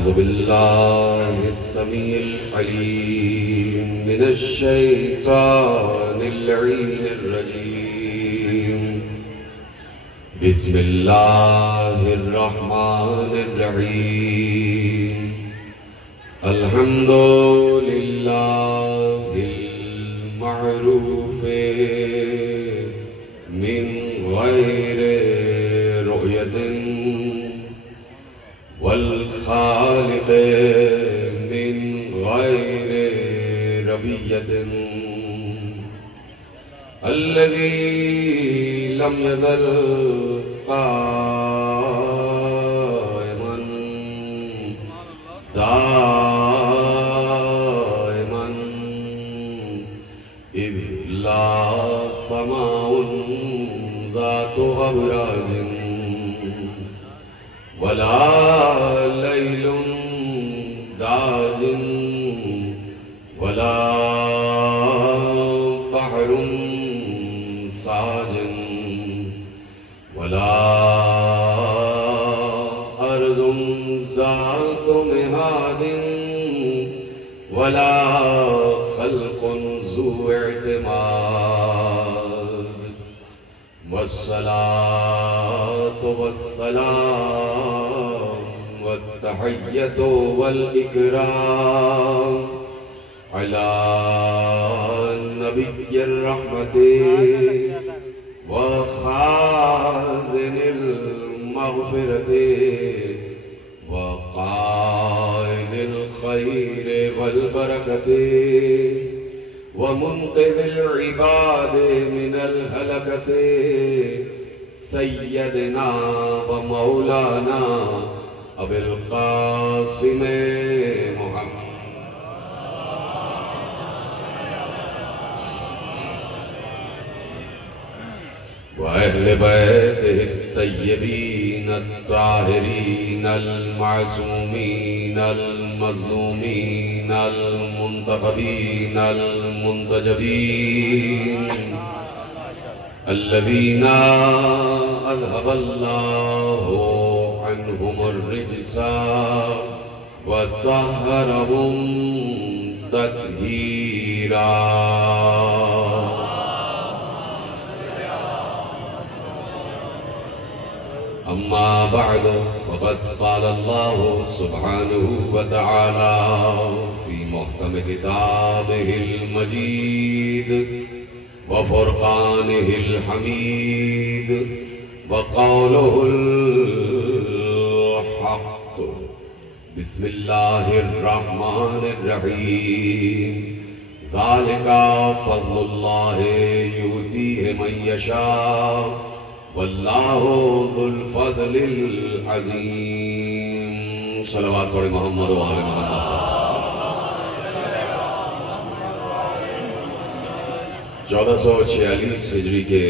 अऊज़ु बिल्लाहिस्समीइल अलीम मिनश शैतानिर रजीम। बिस्मिल्लाहिर रहमानिर रहीम। अल्हम्दुलिल्लाहिल मअरूफ़े मिन गैरि रुयतिन वल खालिक़े मिन गैरि रबियतिन अल्लज़ी लम यज़ल क़ाइमन दाइमन इज़ ला समाउन ज़ातु अबराजिन वला लैलुन दाजिन वला बहरुन साजिन वला अर्ज़ुन ज़ातु मिहादिन वला खल्क़ुन ज़ू इअ्तिमाद वस्सलातु वस्सलाम वत्तहिय्यतु वल इकराम अला नबिय्यिर रहमति व खाज़िनिल मग़फ़िरति व क़ाइदिल ख़ैरि वल बरकति व मुन्क़िज़िल इबादि मिनल हलकति सय्यदना व मौलाना अबिल क़ासिम मुहम्मद व अहले बैतिहि तय्यबीन अत्ताहिरीन अल-मासूमीन अल-मज़लूमीन अल-मुंतखबीन अल-मुंतजबीन अल्लज़ीना अज़हबल्लाहु अन्हुमुर रिज्सा व तह्हरहुम तत्हीरा। अम्मा बअदु फ़क़द क़ाल अल्लाहु सुब्हानहु व तआला फ़ी मुहकम किताबिहिल मजीद व फ़ुरक़ानिहिल हमीद व क़ौलुहुल हक़्क़। बिस्मिल्लाहिर रहमानिर रहीम। ज़ालिका फ़ज़्लुल्लाहि युतीहि मन यशा वल्लाहु ज़ुल फ़ज़्लिल अज़ीम। सलवात पढ़े मोहम्मद व आले मोहम्मद। 1446 हिजरी के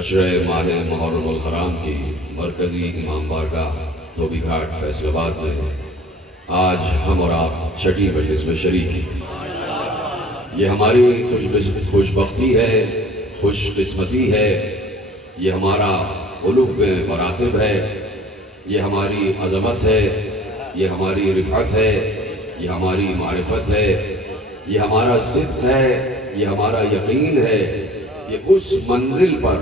अशरे माह मुहर्रमुल हराम की मरकजी इमाम बारगाह धोबी घाट फैसलाबाद में आज हम और आप छठी मजलिस में शरीक हैं। ये हमारी खुशबख्ती है, खुशकिस्मती है, ये हमारा उलूफ़ में मरातिब है, ये हमारी अज़मत है, ये हमारी रिफ़अत है, ये हमारी मारिफत है, ये हमारा सिद्क़ है, ये हमारा यकीन है कि उस मंजिल पर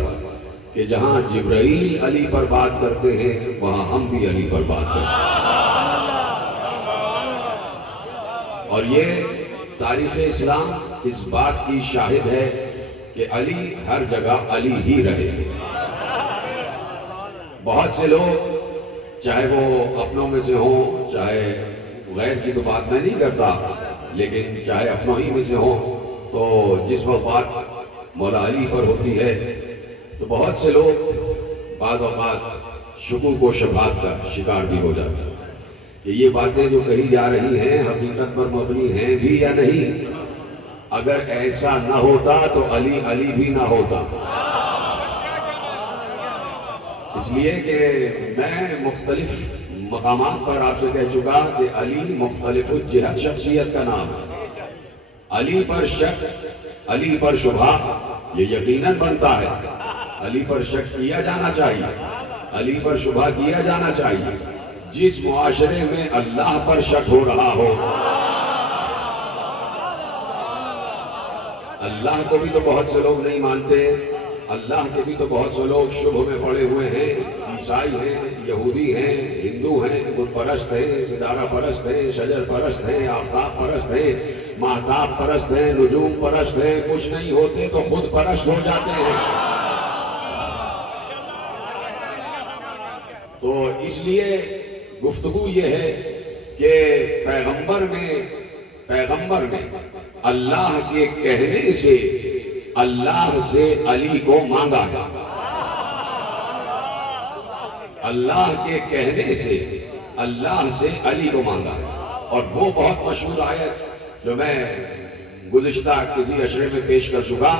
कि जहाँ जिब्राईल अली पर बात करते हैं वहाँ हम भी अली पर बात करते हैं। और ये तारीख़ इस्लाम इस बात की शाहिद है कि अली हर जगह अली ही रहे। बहुत से लोग चाहे वो अपनों में से हों, चाहे गैर की तो बात मैं नहीं करता, लेकिन चाहे अपनों ही में से हों, तो जिस वक्त बात मौला अली पर होती है तो बहुत से लोग बाज़ औक़ात शुकूक व शुबहात का शिकार भी हो जाते हैं कि ये बातें जो कही जा रही हैं हकीकत पर मबनी हैं भी या नहीं। अगर ऐसा न होता तो अली अली भी ना होता। इसलिए कि मैं मुख्तलिफ मकामात पर आपसे कह चुका कि अली मुख्तलिफ जिहत शख्सियत का नाम है। अली पर शक, अली पर शुबहा ये यकीनन बनता है। अली पर शक किया जाना चाहिए, अली पर शुबहा किया जाना चाहिए। जिस मुआशरे में अल्लाह पर शक हो रहा हो, अल्लाह को भी तो बहुत से लोग नहीं मानते, अल्लाह के भी तो बहुत से लोग शुभ में पड़े हुए हैं, ईसाई हैं, यहूदी हैं, हिंदू हैं, बुत परस्त हैं, सितारा परस्त हैं, शजर परस्त हैं, आफ्ताब परस्त हैं, महताब परस्त हैं, नुजूम परस्त हैं, कुछ नहीं होते तो खुद परस्त हो जाते हैं। तो इसलिए गुफ्तगू ये है कि पैगंबर ने अल्लाह के कहने से अल्लाह से अली को मांगा है। अल्लाह के कहने से अल्लाह से अली को मांगा है। और वो बहुत मशहूर आयत जो मैं गुज़िश्ता किसी अशरे में पेश कर चुका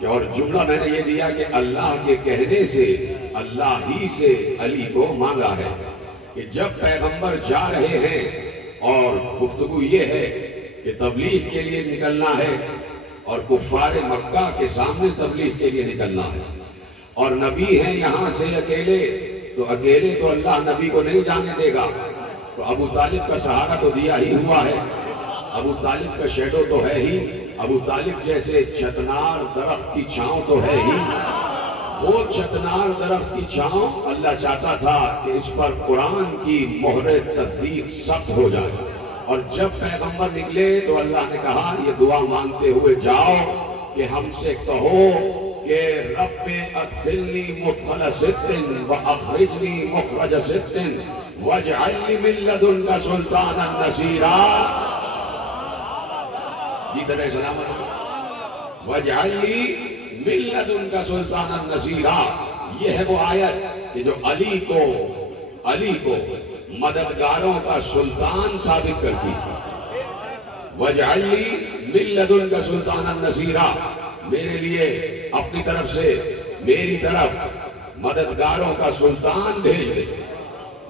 कि, और जुमला मैंने ये दिया कि अल्लाह के कहने से अल्लाह ही से अली को मांगा है कि जब पैगंबर जा रहे हैं और गुफ्तगू ये है कि तबलीग के लिए निकलना है और कुफ्फार मक्का के सामने तबलीग के लिए निकलना है, और नबी हैं यहाँ से अकेले, तो अकेले तो अल्लाह नबी को नहीं जाने देगा। तो अबू तालिब का सहारा तो दिया ही हुआ है, अबू तालिब का शेडो तो है ही, अबू तालिब जैसे चतनार दरख्त की छांव तो है ही। वो चतनार दरख्त की छांव अल्लाह चाहता था कि इस पर कुरान की मोहरे तस्दीक सख्त हो जाए। और जब पैगंबर निकले तो अल्लाह ने कहा, ये दुआ मांगते हुए जाओ कि हमसे कहो कि रब्बे अदखिलनी मुदखल सिद्क़िन व अखरिजनी मुखरज सिद्क़िन वजअलनी मिन लदुनका सुल्तानन नसीरा। जितने सलामत वजअलनी मिन लदुनका सुल्तानन नसीरा। ये है वो आयत कि जो अली को मददगारों का सुल्तान साबित करती थी। वजअलनी मिन लदुनका सुल्तानन नसीरा, मेरे लिए अपनी तरफ से मेरी तरफ मददगारों का सुल्तान भेज दे।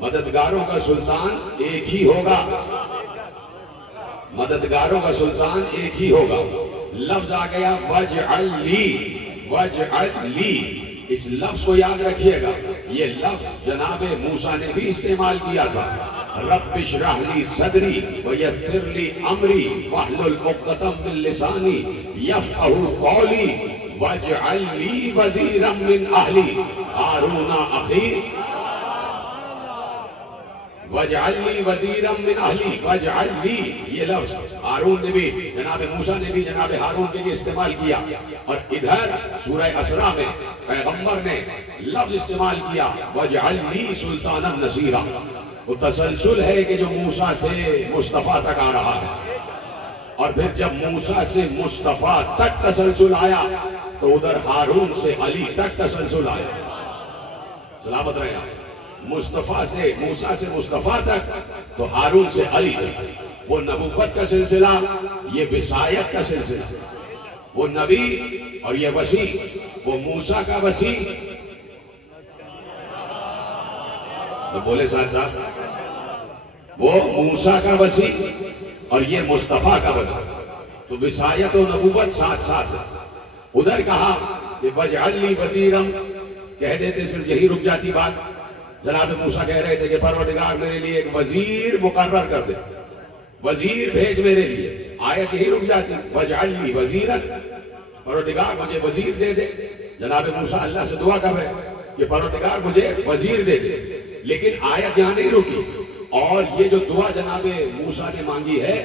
मददगारों का सुल्तान एक ही होगा, मददगारों का सुल्तान एक ही होगा। लफ्ज आ गया वजअलनी, वजअलनी, इस लफ्ज को याद रखिएगा। ये लफ्ज जनाबे मूसा ने भी इस्तेमाल किया था। रब्बिश्रह ली सदरी व यस्सिर ली अमरी वहलुल उक़दतम मिन लिसानी यफ़क़हू क़ौली वजअल ली वज़ीरम मिन अहली हारून अख़ी वजअल ली वज़ीरम मिन अहली। वजअल ली, ये लफ्ज हारून ने भी, जनाबे मूसा ने भी जनाबे हारून के लिए इस्तेमाल किया। और इधर सूरह असरा में पैगंबर ने लफ्ज इस्तेमाल किया वजअल ली सुल्तानन नसीरा। वो तसलसल है कि जो मूसा से मुस्तफ़ा तक आ रहा है, और फिर जब मूसा से मुस्तफ़ा तक तसलसल आया तो उधर हारून से अली तक तसलसल आया। सलामत रहे आप। मुस्तफ़ा से मूसा से मुस्तफ़ा तक, तो हारून से अली तक। वो नबूवत का सिलसिला, ये विसायत का सिलसिला। वो नबी और ये वसी, वो मूसा का वसी, तो बोले साथ साथ, वो मूसा का वसी और ये मुस्तफ़ा का वसी। तो विसायत और नबूवत साथ साथ है। उधर कहा कि वजअलनी वज़ीरम, कह देते सिर्फ यही रुक जाती बात। जनाब मूसा कह रहे थे कि परवरदिगार मेरे लिए एक वजीर मुकर्रर कर दे, वजीर भेज मेरे लिए, आयत यही रुक जाती। वजअलनी वज़ीरन, परवरदिगार मुझे वजीर दे दे। जनाब मूसा अल्लाह से दुआ कर रहे कि परवरदिगार मुझे वजीर दे दे, लेकिन आयत यहाँ नहीं रुकी। और ये जो दुआ जनाबे मूसा ने मांगी है,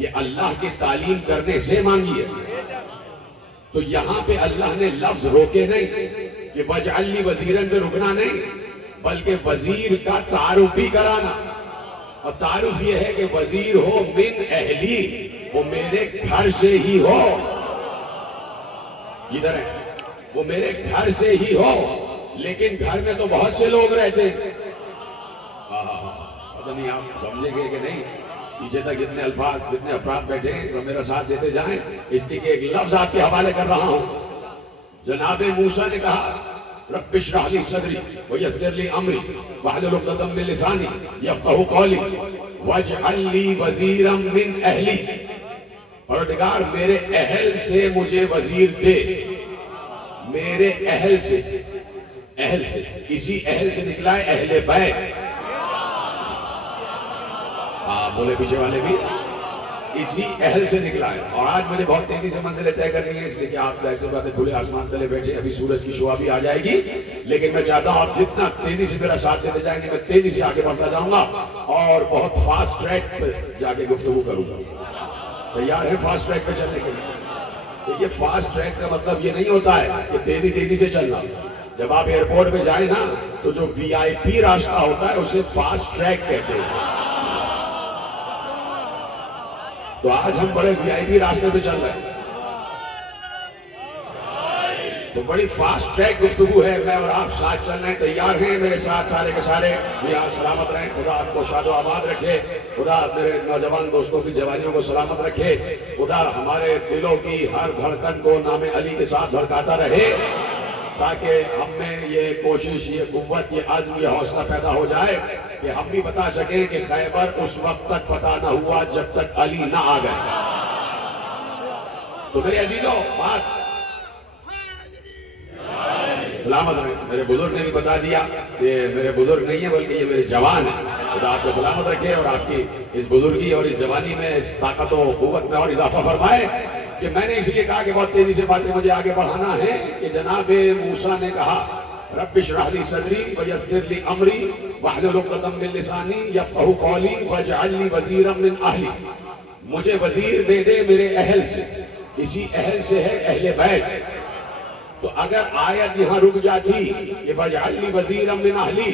ये अल्लाह की तालीम करने से मांगी है। तो यहाँ पे अल्लाह ने लफ्ज रोके नहीं कि वजअलनी वज़ीरन पे रुकना नहीं, बल्कि वजीर का तारुफ भी कराना। और तारुफ ये है कि वजीर हो मिन अहली, वो मेरे घर से ही हो। इधर है, वो मेरे घर से ही हो, लेकिन घर में तो बहुत से लोग रहते हैं। पता नहीं आप समझेंगे कि नहीं। पीछे तक जितने अल्फाज, जितने अफराद बैठे हैं तो मेरा साथ देते जाएं, इसलिए कि एक लफ्ज आपके हवाले कर रहा हूं। जनाबे मूसा ने कहा रब्बिश्रह ली सदरी व यस्सिर ली अमरी वहलुल उक़दतम मिन लिसानी यफ़क़हू क़ौली वजअल ली वज़ीरम मिन अहली। परवरदिगार मेरे अहल से मुझे वजीर दे, मेरे अहल से, अहल से, इसी अहल से निकला है अहले बैत। हाँ बोले पीछे वाले भी, इसी अहल से निकला है। और आज मुझे बहुत तेजी से मंजिलें तय करनी है, इसलिए कि आप जाहिर सी बात है खुले आसमान तले बैठे, अभी सूरज की शुआ भी आ जाएगी, लेकिन मैं चाहता हूँ आप जितना तेजी से मेरा साथ देते जाएंगे, मैं तेजी से आगे बढ़ता जाऊंगा और बहुत फास्ट ट्रैक पे जाके गुफ्तगू करूंगा। तैयार है फास्ट ट्रैक पे चलने के लिए? देखिए फास्ट ट्रैक का मतलब ये नहीं होता है कि तेजी तेजी से चलना। जब आप एयरपोर्ट पे जाए ना, तो जो VIP रास्ता होता है उसे फास्ट ट्रैक कहते हैं। तो आज हम बड़े VIP रास्ते पे चल रहे हैं, तो बड़ी फास्ट ट्रैक गुफ्तगू है। मैं और आप साथ चल रहे हैं, तैयार हैं मेरे साथ सारे के सारे? आप सलामत रहें, खुदा आपको शादो आबाद रखे, खुदा मेरे नौजवान दोस्तों की जवानियों को सलामत रखे, खुदा हमारे दिलों की हर धड़कन को नामे अली के साथ धड़काता रहे, ताकि हम में ये कोशिश, ये कुव्वत, ये आज़्म, ये हौसला पैदा हो जाए कि हम भी बता सकें कि खैबर उस वक्त तक फतह न हुआ जब तक अली ना आ गए। तो मेरे अजीजों, बात सलामत रहे। मेरे बुजुर्ग ने भी बता दिया कि मेरे बुजुर्ग नहीं है बल्कि ये मेरे जवान है। खुदा आपको सलामत रखे और आपकी इस बुजुर्गी और इस जवानी में, इस ताकत और कुव्वत में और इजाफा फरमाए। कि मैंने इसलिए कहा कि बहुत तेजी से बातें मुझे आगे बढ़ाना है कि जनाब मूसा ने कहा रब्बि इश्रह ली सदरी वयस्सिर ली अमरी वहलुल उक़दतम मिन लिसानी यफ़क़हू क़ौली वजअल ली वज़ीरम मिन अहली। मुझे वजीर दे दे मेरे अहल से, इसी अहल से है अहले बैत। तो अगर आयत यहाँ रुक जाती कि वजअल ली वज़ीरम मिन अहली,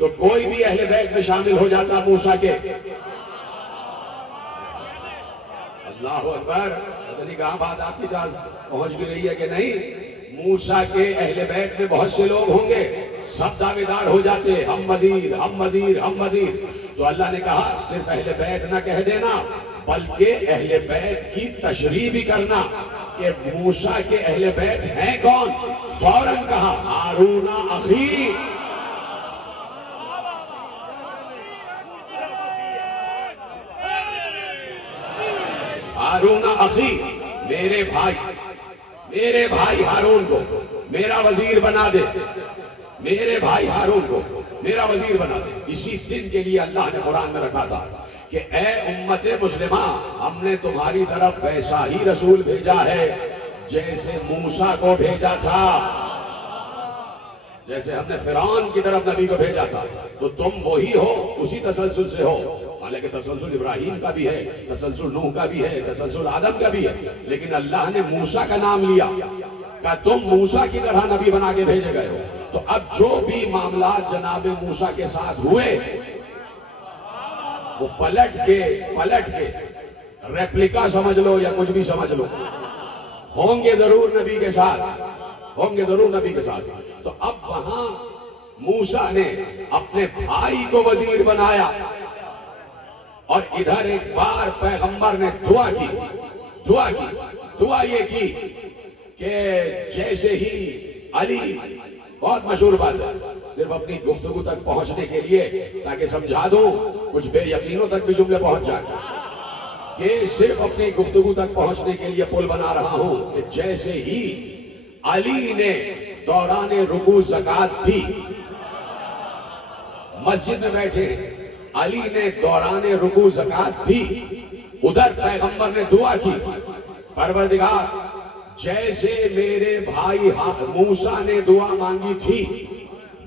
तो कोई भी अहले बैत में शामिल हो जाता मूसा के। अल्लाह अकबर। पता नहीं कहाँ बात आपकी पहुंच भी रही है कि नहीं। मूसा के अहले बैत में बहुत से लोग होंगे, सब दावेदार हो जाते हम वजीर, हम वजीर, हम वजीर। तो अल्लाह ने कहा सिर्फ अहले बैत ना कह देना, बल्कि अहले बैत की तशरीह भी करना कि मूसा के अहले बैत हैं कौन। फौरन कहा हारून अखी। हारून अखी, मेरे भाई हारून को मेरा वजीर बना दे, मेरे भाई हारून को मेरा वजीर बना दे। इसी दिन के लिए अल्लाह ने कुरान में रखा था कि ए उम्मत मुस्लिमा, हमने तुम्हारी तरफ वैसा ही रसूल भेजा है जैसे मूसा को भेजा था, जैसे हमने फिरौन की तरफ नबी को भेजा था। तो तुम वही हो, उसी तसलसल से हो। हालांकि तसलसल इब्राहिम का भी है, तसलसल नूह का भी है, तसलसल आदम का भी है, लेकिन अल्लाह ने मूसा का नाम लिया कि तुम मूसा की तरह नबी बना के भेजे गए हो। तो अब जो भी मामला जनाब मूसा के साथ हुए, वो पलट के रेप्लिका समझ लो या कुछ भी समझ लो, होंगे जरूर नबी के साथ, होंगे जरूर नबी के साथ। तो अब वहां मूसा ने अपने भाई को वजीर बनाया और इधर एक बार पैगंबर ने दुआ ये की कि जैसे ही अली, बहुत मशहूर बात है, सिर्फ अपनी गुफ्तगू तक पहुंचने के लिए, ताकि समझा दूं कुछ बेयकीनों तक भी जुमले पहुंच जाए, कि सिर्फ अपनी गुफ्तगू तक पहुंचने के लिए पुल बना रहा हूं कि जैसे ही अली ने दौराने रुकू ज़कात थी, मस्जिद में बैठे अली ने दौराने रुकू ज़कात थी, उधर पैगंबर ने दुआ की, परवरदिगार जैसे मेरे भाई मूसा ने दुआ मांगी थी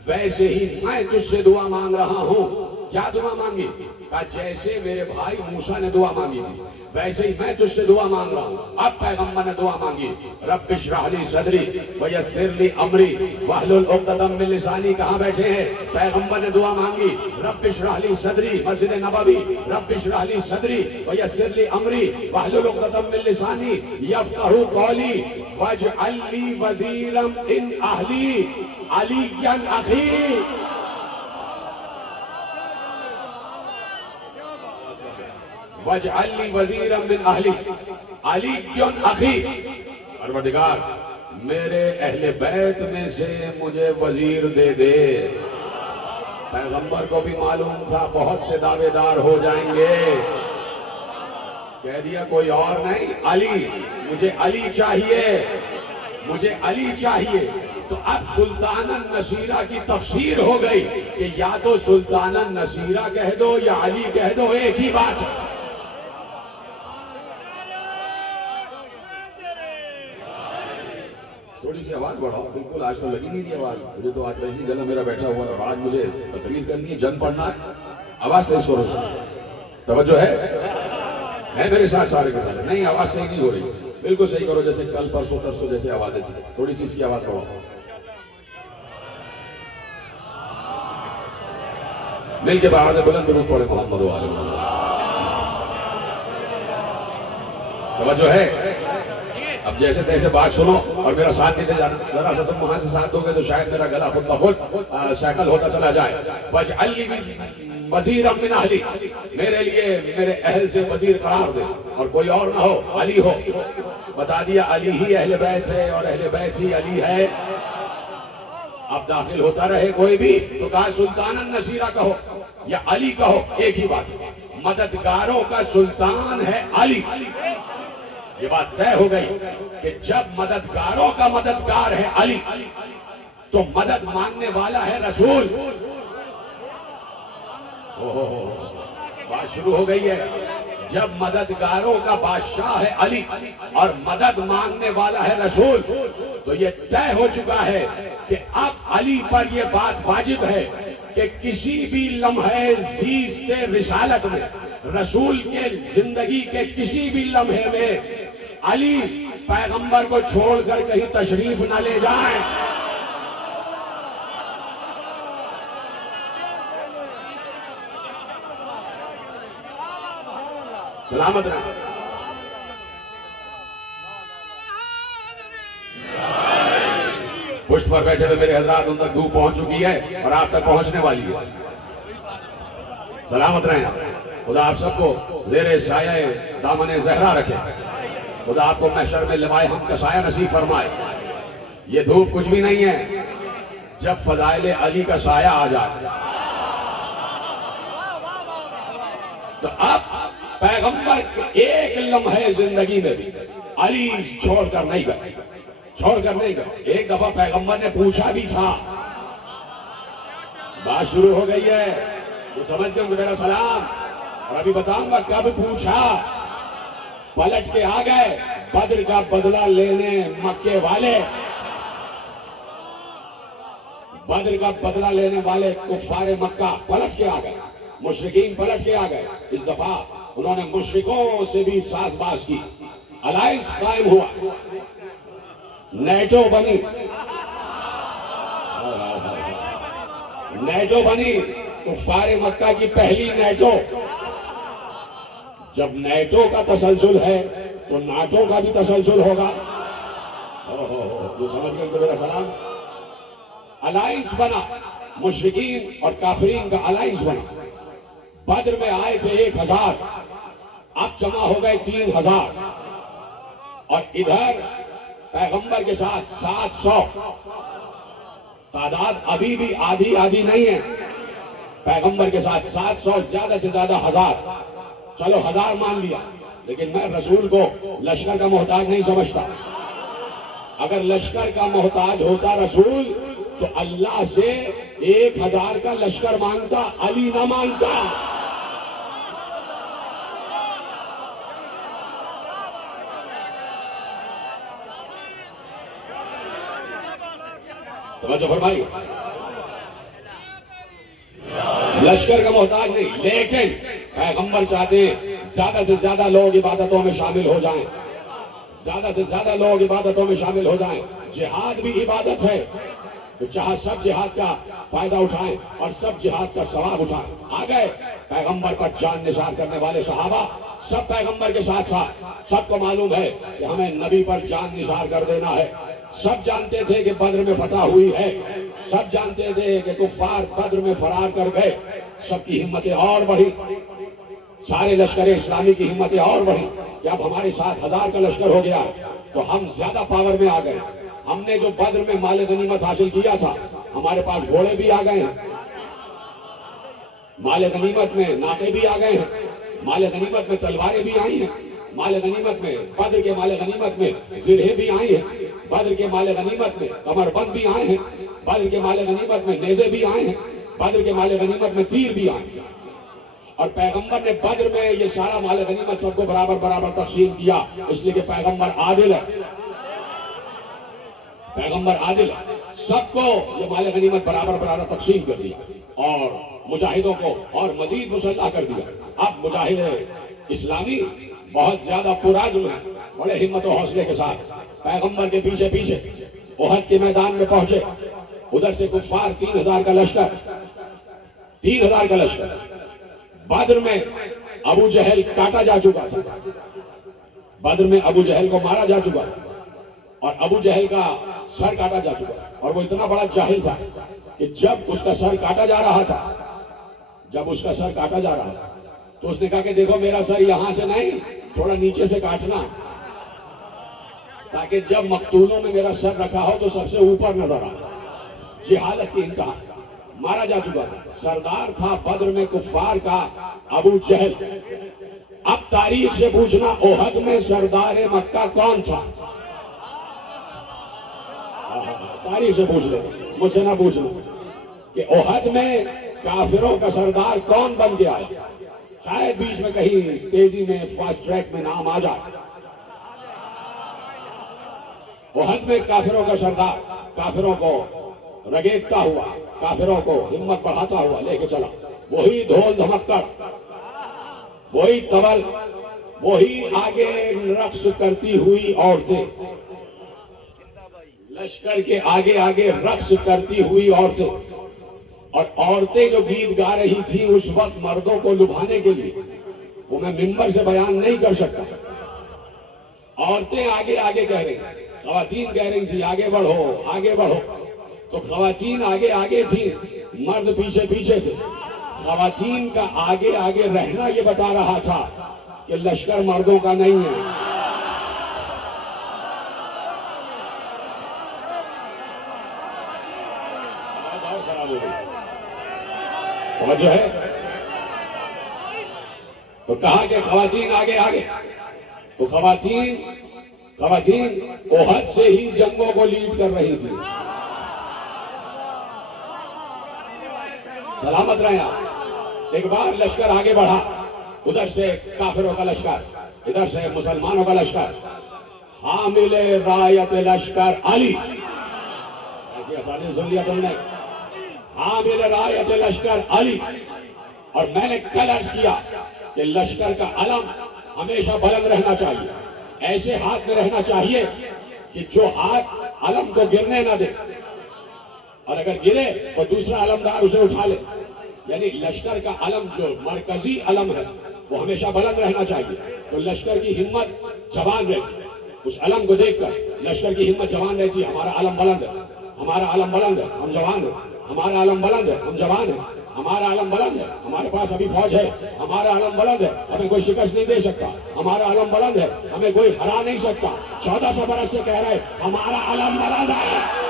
वैसे ही मैं तुझसे दुआ मांग रहा हूं। क्या दुआ मांगी? कहा जैसे मेरे भाई मूसा ने दुआ मांगी थी वैसे ही मैं तुझसे दुआ मांग रहा हूं। अब पैगंबर ने दुआ मांगी, रब्बि इश्रह ली सदरी वयस्सिर ली अमरी वहलुल उक़दतम मिन लिसानी। कहां बैठे हैं? पैगंबर ने दुआ मांगी, रब्बि इश्रह ली सदरी, मस्जिद नबवी, रब्बि इश्रह ली सदरी वयस्सिर ली अमरी वहलुल उक़दतम मिन लिसानी यफ़क़हू क़ौली वजअल ली वज़ीरम मिन अहली अलिय्यन अख़ी। वजअल ली वज़ीरम मिन अहली अलिय्यन अख़ी। परवरदिगार मेरे अहले बैत में से मुझे वजीर दे दे। पैगंबर को भी मालूम था बहुत से दावेदार हो जाएंगे, कह दिया कोई और नहीं, अली, मुझे अली चाहिए, मुझे अली चाहिए। तो अब सुल्तानन नसीरा की तफसीर हो गई कि या तो सुल्तानन नसीरा कह दो या अली कह दो, एक ही बात है। थोड़ी सी आवाज बढ़ाओ, बिल्कुल आज तो लगी नहीं रही आवाज, मुझे तो आज वैसी गला मेरा बैठा हुआ है और आज मुझे तकरीर करनी है, जंग पढ़ना है। आवाज तेज करो, तवज्जो है मेरे साथ सारे के सारे। नहीं, आवाज सही नहीं हो रही, बिल्कुल सही करो, जैसे कल परसों तरसों जैसे आवाजें थी, थोड़ी सी इसकी आवाज बढ़ाओ। मिल के बाहर से बुलंद दुरूद पढ़े मोहम्मद वाले मोहम्मद। तवज्जो है। अब जैसे तैसे बात सुनो और मेरा साथ देते जाना, जरा सा तुम वहां से साथ दोगे तो शायद मेरा गला खुद ब खुद सैकल होता चला जाए। वजीर मिन अहली, मेरे लिए मेरे अहल से वजीर करार दे, और कोई और ना हो, अली हो। बता दिया अली ही अहले बैत है और अहले बैत ही अली है। अब दाखिल होता रहे कोई भी, तो कहा सुल्तानन नसीरा कहो या अली कहो, एक ही बात है। मददगारों का सुल्तान है अली। ये बात तय हो गई कि जब मददगारों का मददगार है अली, तो मदद मांगने वाला है रसूल। ओहो, बात शुरू हो गई है। जब मददगारों का बादशाह है अली और मदद मांगने वाला है रसूल, तो ये तय हो चुका है कि अब अली पर यह बात वाजिब है कि किसी भी लम्हे ज़ीज़ते रिसालत में, रसूल के जिंदगी के किसी भी लम्हे में अली पैगंबर को छोड़कर कहीं तशरीफ न ले जाए। सलामत रहे। पुष्ट पर बैठे हुए मेरे हजरात, उन तक धूप पहुंच चुकी है और आप तक पहुंचने वाली है। सलामत रहें। खुदा आप सबको ज़ेरे साये दामने ज़हरा रखे। खुदा आपको महशर में लिवाए हम का साया नसीब फरमाए। ये धूप कुछ भी नहीं है जब फज़ाइल अली का साया आ जाए। तो अब पैगंबर एक लम्हे जिंदगी में भी अली छोड़कर नहीं गए, छोड़कर नहीं गए। एक दफा पैगंबर ने पूछा भी था, बात शुरू हो गई है, वो समझ गए मेरा सलाम। और अभी बताऊंगा कब पूछा। पलट के आ गए बद्र का बदला लेने मक्के वाले, बद्र का बदला लेने वाले कुफ्फारे मक्का पलट के आ गए, मुशरिकीन पलट के आ गए। इस दफा उन्होंने मुशरिकों से भी साज़बाज़ की, अलायंस कायम हुआ, नेटो बनी, नेटो बनी, कुफ्फारे मक्का की पहली नेटो। जब नेटो का तसलसल है तो नाटो का भी तसलसल होगा। जो समझ गए उनको मेरा सलाम। अलायंस बना, मुशरिकीन और काफिरीन का अलायंस बना। बद्र में आए थे 1000, अब जमा हो गए 3000, और इधर पैगंबर के साथ 700। तादाद अभी भी आधी आधी नहीं है। पैगंबर के साथ 700, ज्यादा से ज्यादा 1000। चलो 1000 मान लिया, लेकिन मैं रसूल को लश्कर का मोहताज नहीं समझता। अगर लश्कर का मोहताज होता रसूल, तो अल्लाह से 1000 का लश्कर मांगता, अली ना मांगता। तो फरमाइए, लश्कर का मोहताज नहीं, लेकिन पैगंबर चाहते हैं ज्यादा से ज्यादा लोग इबादतों में शामिल हो जाएं, ज्यादा से ज्यादा लोग इबादतों में शामिल हो जाएं। जिहाद भी इबादत है, तो चाहे सब जिहाद का फायदा उठाएं और सब जिहाद का सवाब उठाएं। आ गए पैगंबर पर जान निसार करने वाले सहाबा, सब पैगंबर के साथ साथ। सबको मालूम है कि हमें नबी पर जान निसार कर देना है। सब जानते थे कि बद्र में फतह हुई है, सब जानते थे कि कुफ्फार बद्र में फरार कर गए। सबकी हिम्मतें और बढ़ी, सारे लश्कर इस्लामी की हिम्मतें और बढ़ी कि अब हमारे साथ 1000 का लश्कर हो गया, तो हम ज्यादा पावर में आ गए। हमने जो बद्र में माल गनीमत हासिल किया था, हमारे पास घोड़े भी आ गए हैं, माल गनीमत में नाके भी आ गए हैं, माल गनीमत में तलवारें भी आई हैं। माल गनीमत में, बद्र के माल गनीमत में जिरहे भी आए हैं, बद्र के माल गनीमत में कमरबंद भी आए हैं, बद्र के माल गनीमत में नेज़े भी आए हैं, बद्र के माल गनीमत में तीर भी आए हैं। और पैगंबर ने बद्र में ये सारा माल गनीमत सबको बराबर बराबर तकसीम किया, इसलिए कि पैगंबर आदिल है, पैगंबर आदिल है। सबको ये माल गनीमत बराबर बराबर तकसीम कर दिया और मुजाहिदों को और मजीद मुसल्लह कर दिया। अब मुजाहिद इस्लामी बहुत ज्यादा पुराज़्म है, बड़े हिम्मत और हौसले के साथ पैगंबर के पीछे पीछे ओहद के मैदान में पहुंचे। उधर से कुफार 3000 का लश्कर, 3000 का लश्कर। बद्र में अबू जहल काटा जा चुका था, बद्र में अबू जहल को मारा जा चुका था और अबू जहल का सर काटा जा चुका था। और वो इतना बड़ा जाहिल था कि जब उसका सर काटा जा रहा था, जब उसका सर काटा जा रहा था तो उसने कहा कि देखो मेरा सर यहां से नहीं, थोड़ा नीचे से काटना, ताकि जब मकतूलों में मेरा सर रखा हो तो सबसे ऊपर नजर आए। जिहालत की इंतहा, मारा जा चुका था। सरदार था बद्र में कुफार का अबू जहल। अब तारीख से पूछना, ओहद में सरदार मक्का कौन था? तारीख से पूछ ले, मुझसे ना पूछना कि ओहद में काफिरों का सरदार कौन बन के आया। शायद बीच में कहीं तेजी में फास्ट ट्रैक में नाम आ जाए। ओहद में काफिरों का सरदार काफिरों को रगेदता हुआ, काफिरों को हिम्मत बढ़ाता हुआ लेके चला। वही ढोल धमक्कड़, वही तबल, वही आगे रक्स करती हुई औरतें, लश्कर के आगे आगे रक्स करती हुई औरतें। और औरतें जो गीत गा रही थी उस वक्त मर्दों को लुभाने के लिए, वो मैं मिंबर से बयान नहीं कर सकता। औरतें आगे आगे कह रही थी, खवातीन कह रही थी आगे बढ़ो आगे बढ़ो। तो खवातीन आगे आगे थी, मर्द पीछे पीछे थे। खवातीन का आगे आगे रहना ये बता रहा था कि लश्कर मर्दों का नहीं है। खराब हो गई जो है, तो कहा कि खवातीन आगे आगे। तो खवातीन ओहद से ही जंगों को लीड कर रही थी। सलामत रहे आप। एक बार लश्कर आगे बढ़ा, उधर से काफिरों का लश्कर, इधर से मुसलमानों का लश्कर। हामिले रायत लश्कर अली, ऐसी आसानी सुन लिया तुमने। हामिले रायत लश्कर अली। और मैंने कल अर्ज किया कि लश्कर का अलम हमेशा बुलंद रहना चाहिए, ऐसे हाथ में रहना चाहिए कि जो हाथ अलम को गिरने ना दे, और अगर गिरे तो दूसरा अलमदार उसे उठा ले। यानी लश्कर का अलम जो मरकजी अलम है वो हमेशा बुलंद रहना चाहिए। तो लश्कर की हिम्मत जवान रहती, उस अलम को देखकर लश्कर की हिम्मत जवान रहती। हमारा अलम बुलंद है, हमारा अलम बुलंद है, हम जवान हैं। हमारा अलम बुलंद है, हम जवान हैं। हमारा अलम बुलंद है, हमारे पास अभी फौज है। हमारा अलम बुलंद है, हमें कोई शिकस्त नहीं दे सकता। हमारा अलम बुलंद है, हमें कोई हरा नहीं सकता। 1400 बरस से कह रहे हमारा अलम बुलंद है।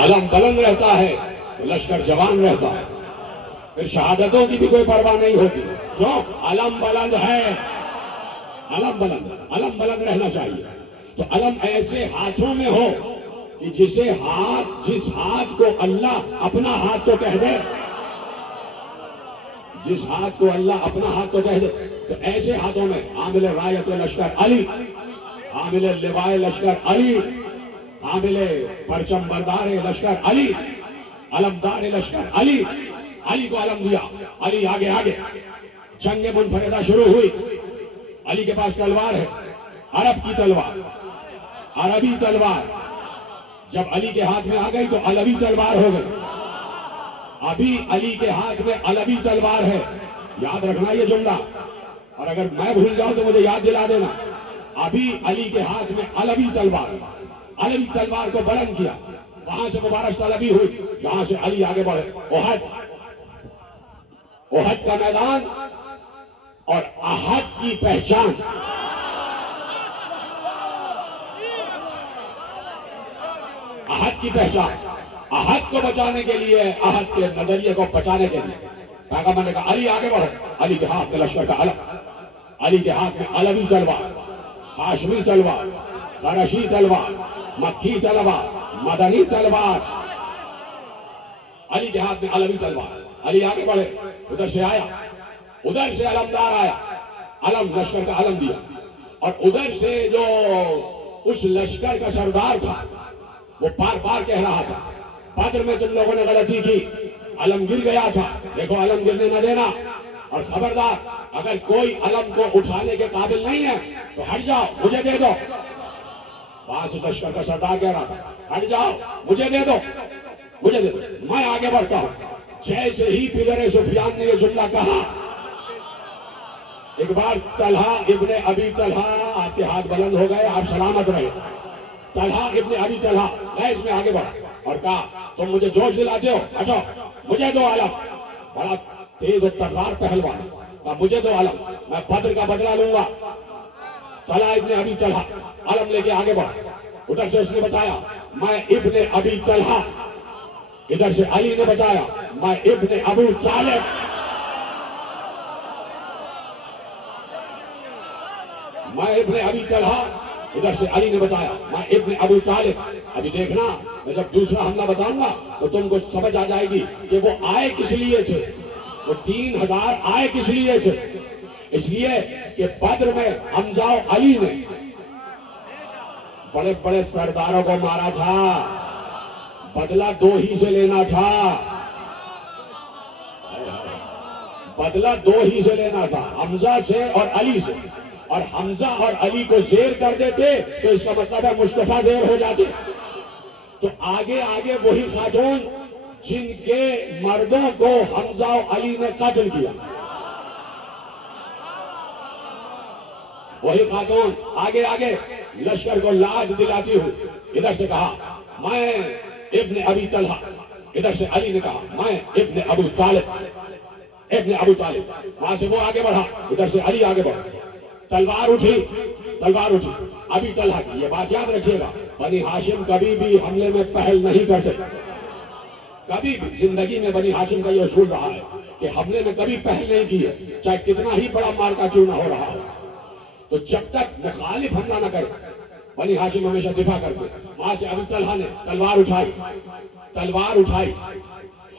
अलम बुलंद रहता है तो लश्कर जवान रहता है, फिर शहादतों की भी कोई परवाह नहीं होती। क्यों? अलम बुलंद है, अलम बुलंद रहना चाहिए। तो अलम ऐसे हाथों में हो कि जिस हाथ को अल्लाह अपना हाथ तो कह दे, जिस हाथ को अल्लाह अपना हाथ तो कह दे। तो ऐसे हाथों में आमिल रायत लश्कर अली, आमिल लिवाए लश्कर अली, आमिले परचम बरदार लश्कर अली, अलमदार लश्कर अली। अली को अलम दिया, अली आगे आगे। जंग मुनफरिदा शुरू हुई। अली के पास तलवार है, अरब की तलवार, अरबी तलवार। जब अली के हाथ में आ गई तो अलवी तलवार हो गई। अभी अली के हाथ में अलवी तलवार है, याद रखना ये जुमला, और अगर मैं भूल जाऊं तो मुझे याद दिला देना। अभी अली के हाथ में अलवी तलवार, अलवी तलवार को बुलंद किया, वहां से मुबारक तलबी हुई, यहां से अली आगे बढ़े। ओहद का मैदान और अहद की पहचान। अहद की पहचान, अहद को बचाने के लिए, अहद के नजरिए को बचाने के लिए पैगंबर ने कहा अली आगे बढ़ो। अली के हाथ में लश्कर का अलम, अली के हाथ में अलवी तलवार, हाशमी तलवार, करशी तलवार, मक्की तलवार, मदनी तलवार, अली के हाथ में अलवी तलवार। अली आगे बढ़े, उधर से आया, उधर से अलमदार आया, अलम लश्कर का अलम दिया, और उधर से जो उस लश्कर का सरदार था वो बार बार कह रहा था बद्र में तुम लोगों ने गलती की, अलम गिर गया था, देखो अलम गिरने न देना, और खबरदार अगर कोई अलम को उठाने के काबिल नहीं है तो हट जाओ, मुझे दे दो। वहां से लश्कर का सरदार कह रहा था हट जाओ, मुझे दे दो, मुझे दे दो, मैं आगे बढ़ता हूं। जैसे ही पिलर सुफियान ने यह जुमला कहा, एक बार तलहा इब्ने अबी तलहा, आपके हाथ बुलंद हो गए, आप सलामत रहे। तलहा इब्ने अबी तलहा गैस में आगे बढ़ा और कहा तुम मुझे जोश दिलाते हो, अच्छा मुझे दो अलम। बड़ा तेज और तर्रार पहलवान, कहा मुझे दो अलम, मैं बद्र का बदला लूंगा। तलहा इब्ने अबी तलहा अलम लेके आगे बढ़ा, उधर से उसने बताया मैं इब्ने अबी तलहा, इधर से अली ने बताया मैं इब्ने अबू तालिब। मैं इब्ने अबी तलहा, इधर से अली ने बताया मैं इब्ने अबू तालिब। अभी देखना, मैं जब दूसरा हमला बताऊंगा तो तुमको समझ आ जाएगी कि वो आए किस लिए थे, वो 3000 आए किस लिए थे। इसलिए कि बद्र में हमजा और अली ने बड़े बड़े सरदारों को मारा था, बदला दो ही से लेना था, बदला दो ही से लेना था, हमजा से और अली से। और हमजा और अली को जेर कर देते तो इसका मतलब है मुस्तफा जेर हो जाते। तो आगे आगे वही खातून जिनके मर्दों को हमजा और अली ने कत्ल किया, वही खातून आगे आगे लश्कर को लाज दिलाती हुई इधर से कहा मैं इब्ने अबी तलहा, इधर से अली ने कहा मैं इब्ने अबू तालिब, इब्ने अबू तालिब। वहां से वो आगे बढ़ा, इधर से अली आगे बढ़ा, तलवार उठी, तलवार उठी अबी तलहा की। ये बात याद रखिएगा, बनी हाशिम कभी भी हमले में पहल नहीं करते, कभी भी जिंदगी में बनी हाशिम का यह असूल रहा है कि हमले में कभी पहल नहीं की है, चाहे कितना ही बड़ा मार्का क्यों ना हो रहा हो। तो जब तक मुखालिफ हमला न करे बनी हाशिम हमेशा दिफा करते। वहां से अबी तलहा ने तलवार उठाई, तलवार उठाई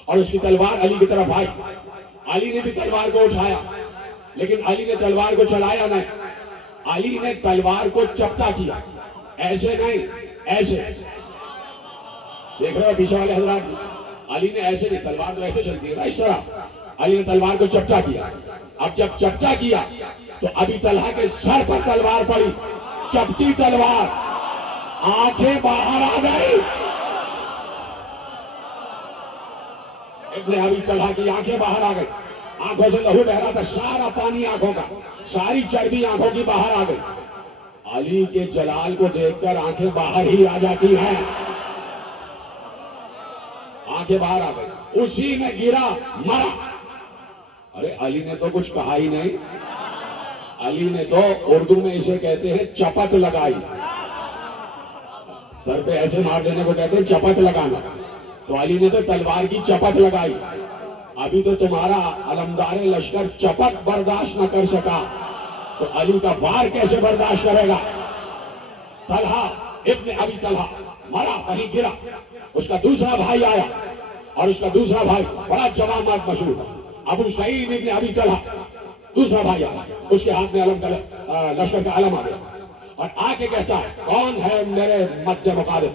और उसकी तलवार अली की तरफ आई। अली ने भी तलवार को उठाया, लेकिन अली ने तलवार को चलाया नहीं, अली ने तलवार को चपटा किया, ऐसे नहीं ऐसे। देख रहे हो पीछे वाले हजरात, अली ने ऐसे नहीं, तलवार तो ऐसे चलती है ना, इस तरह अली ने तलवार को चपटा किया। अब जब चपटा किया तो अबी तलहा के सर पर तलवार पड़ी, चपटी तलवार, आंखें बाहर आ गई। इब्ने अबी तलहा की आंखें बाहर आ गई, आंखों से लहू बह रहा था, सारा पानी आंखों का, सारी चर्बी आंखों की बाहर आ गई। अली के जलाल को देखकर आंखें बाहर ही आ जाती हैं, आंखें बाहर आ गई। उसी में गिरा, मरा। अरे अली ने तो कुछ कहा ही नहीं, अली ने तो उर्दू में इसे कहते हैं चपत लगाई, सर पे ऐसे मार देने को कहते हैं चपत लगाना। तो अली ने तो तलवार की चपत लगाई। अभी तो तुम्हारा अलमदार लश्कर चपत बर्दाश्त न कर सका, तो अली का वार कैसे बर्दाश्त करेगा। तलहा इब्ने अबी तलहा मरा, वहीं गिरा। उसका दूसरा भाई आया, और उसका दूसरा भाई बड़ा जवान मर्द मशहूर, अबू सईद इब्ने अबी तलहा, दूसरा भाई आया, उसके हाथ में लश्कर का अलम आ गया, और आके कहता है कौन है मेरे मध्य मुकाबिल,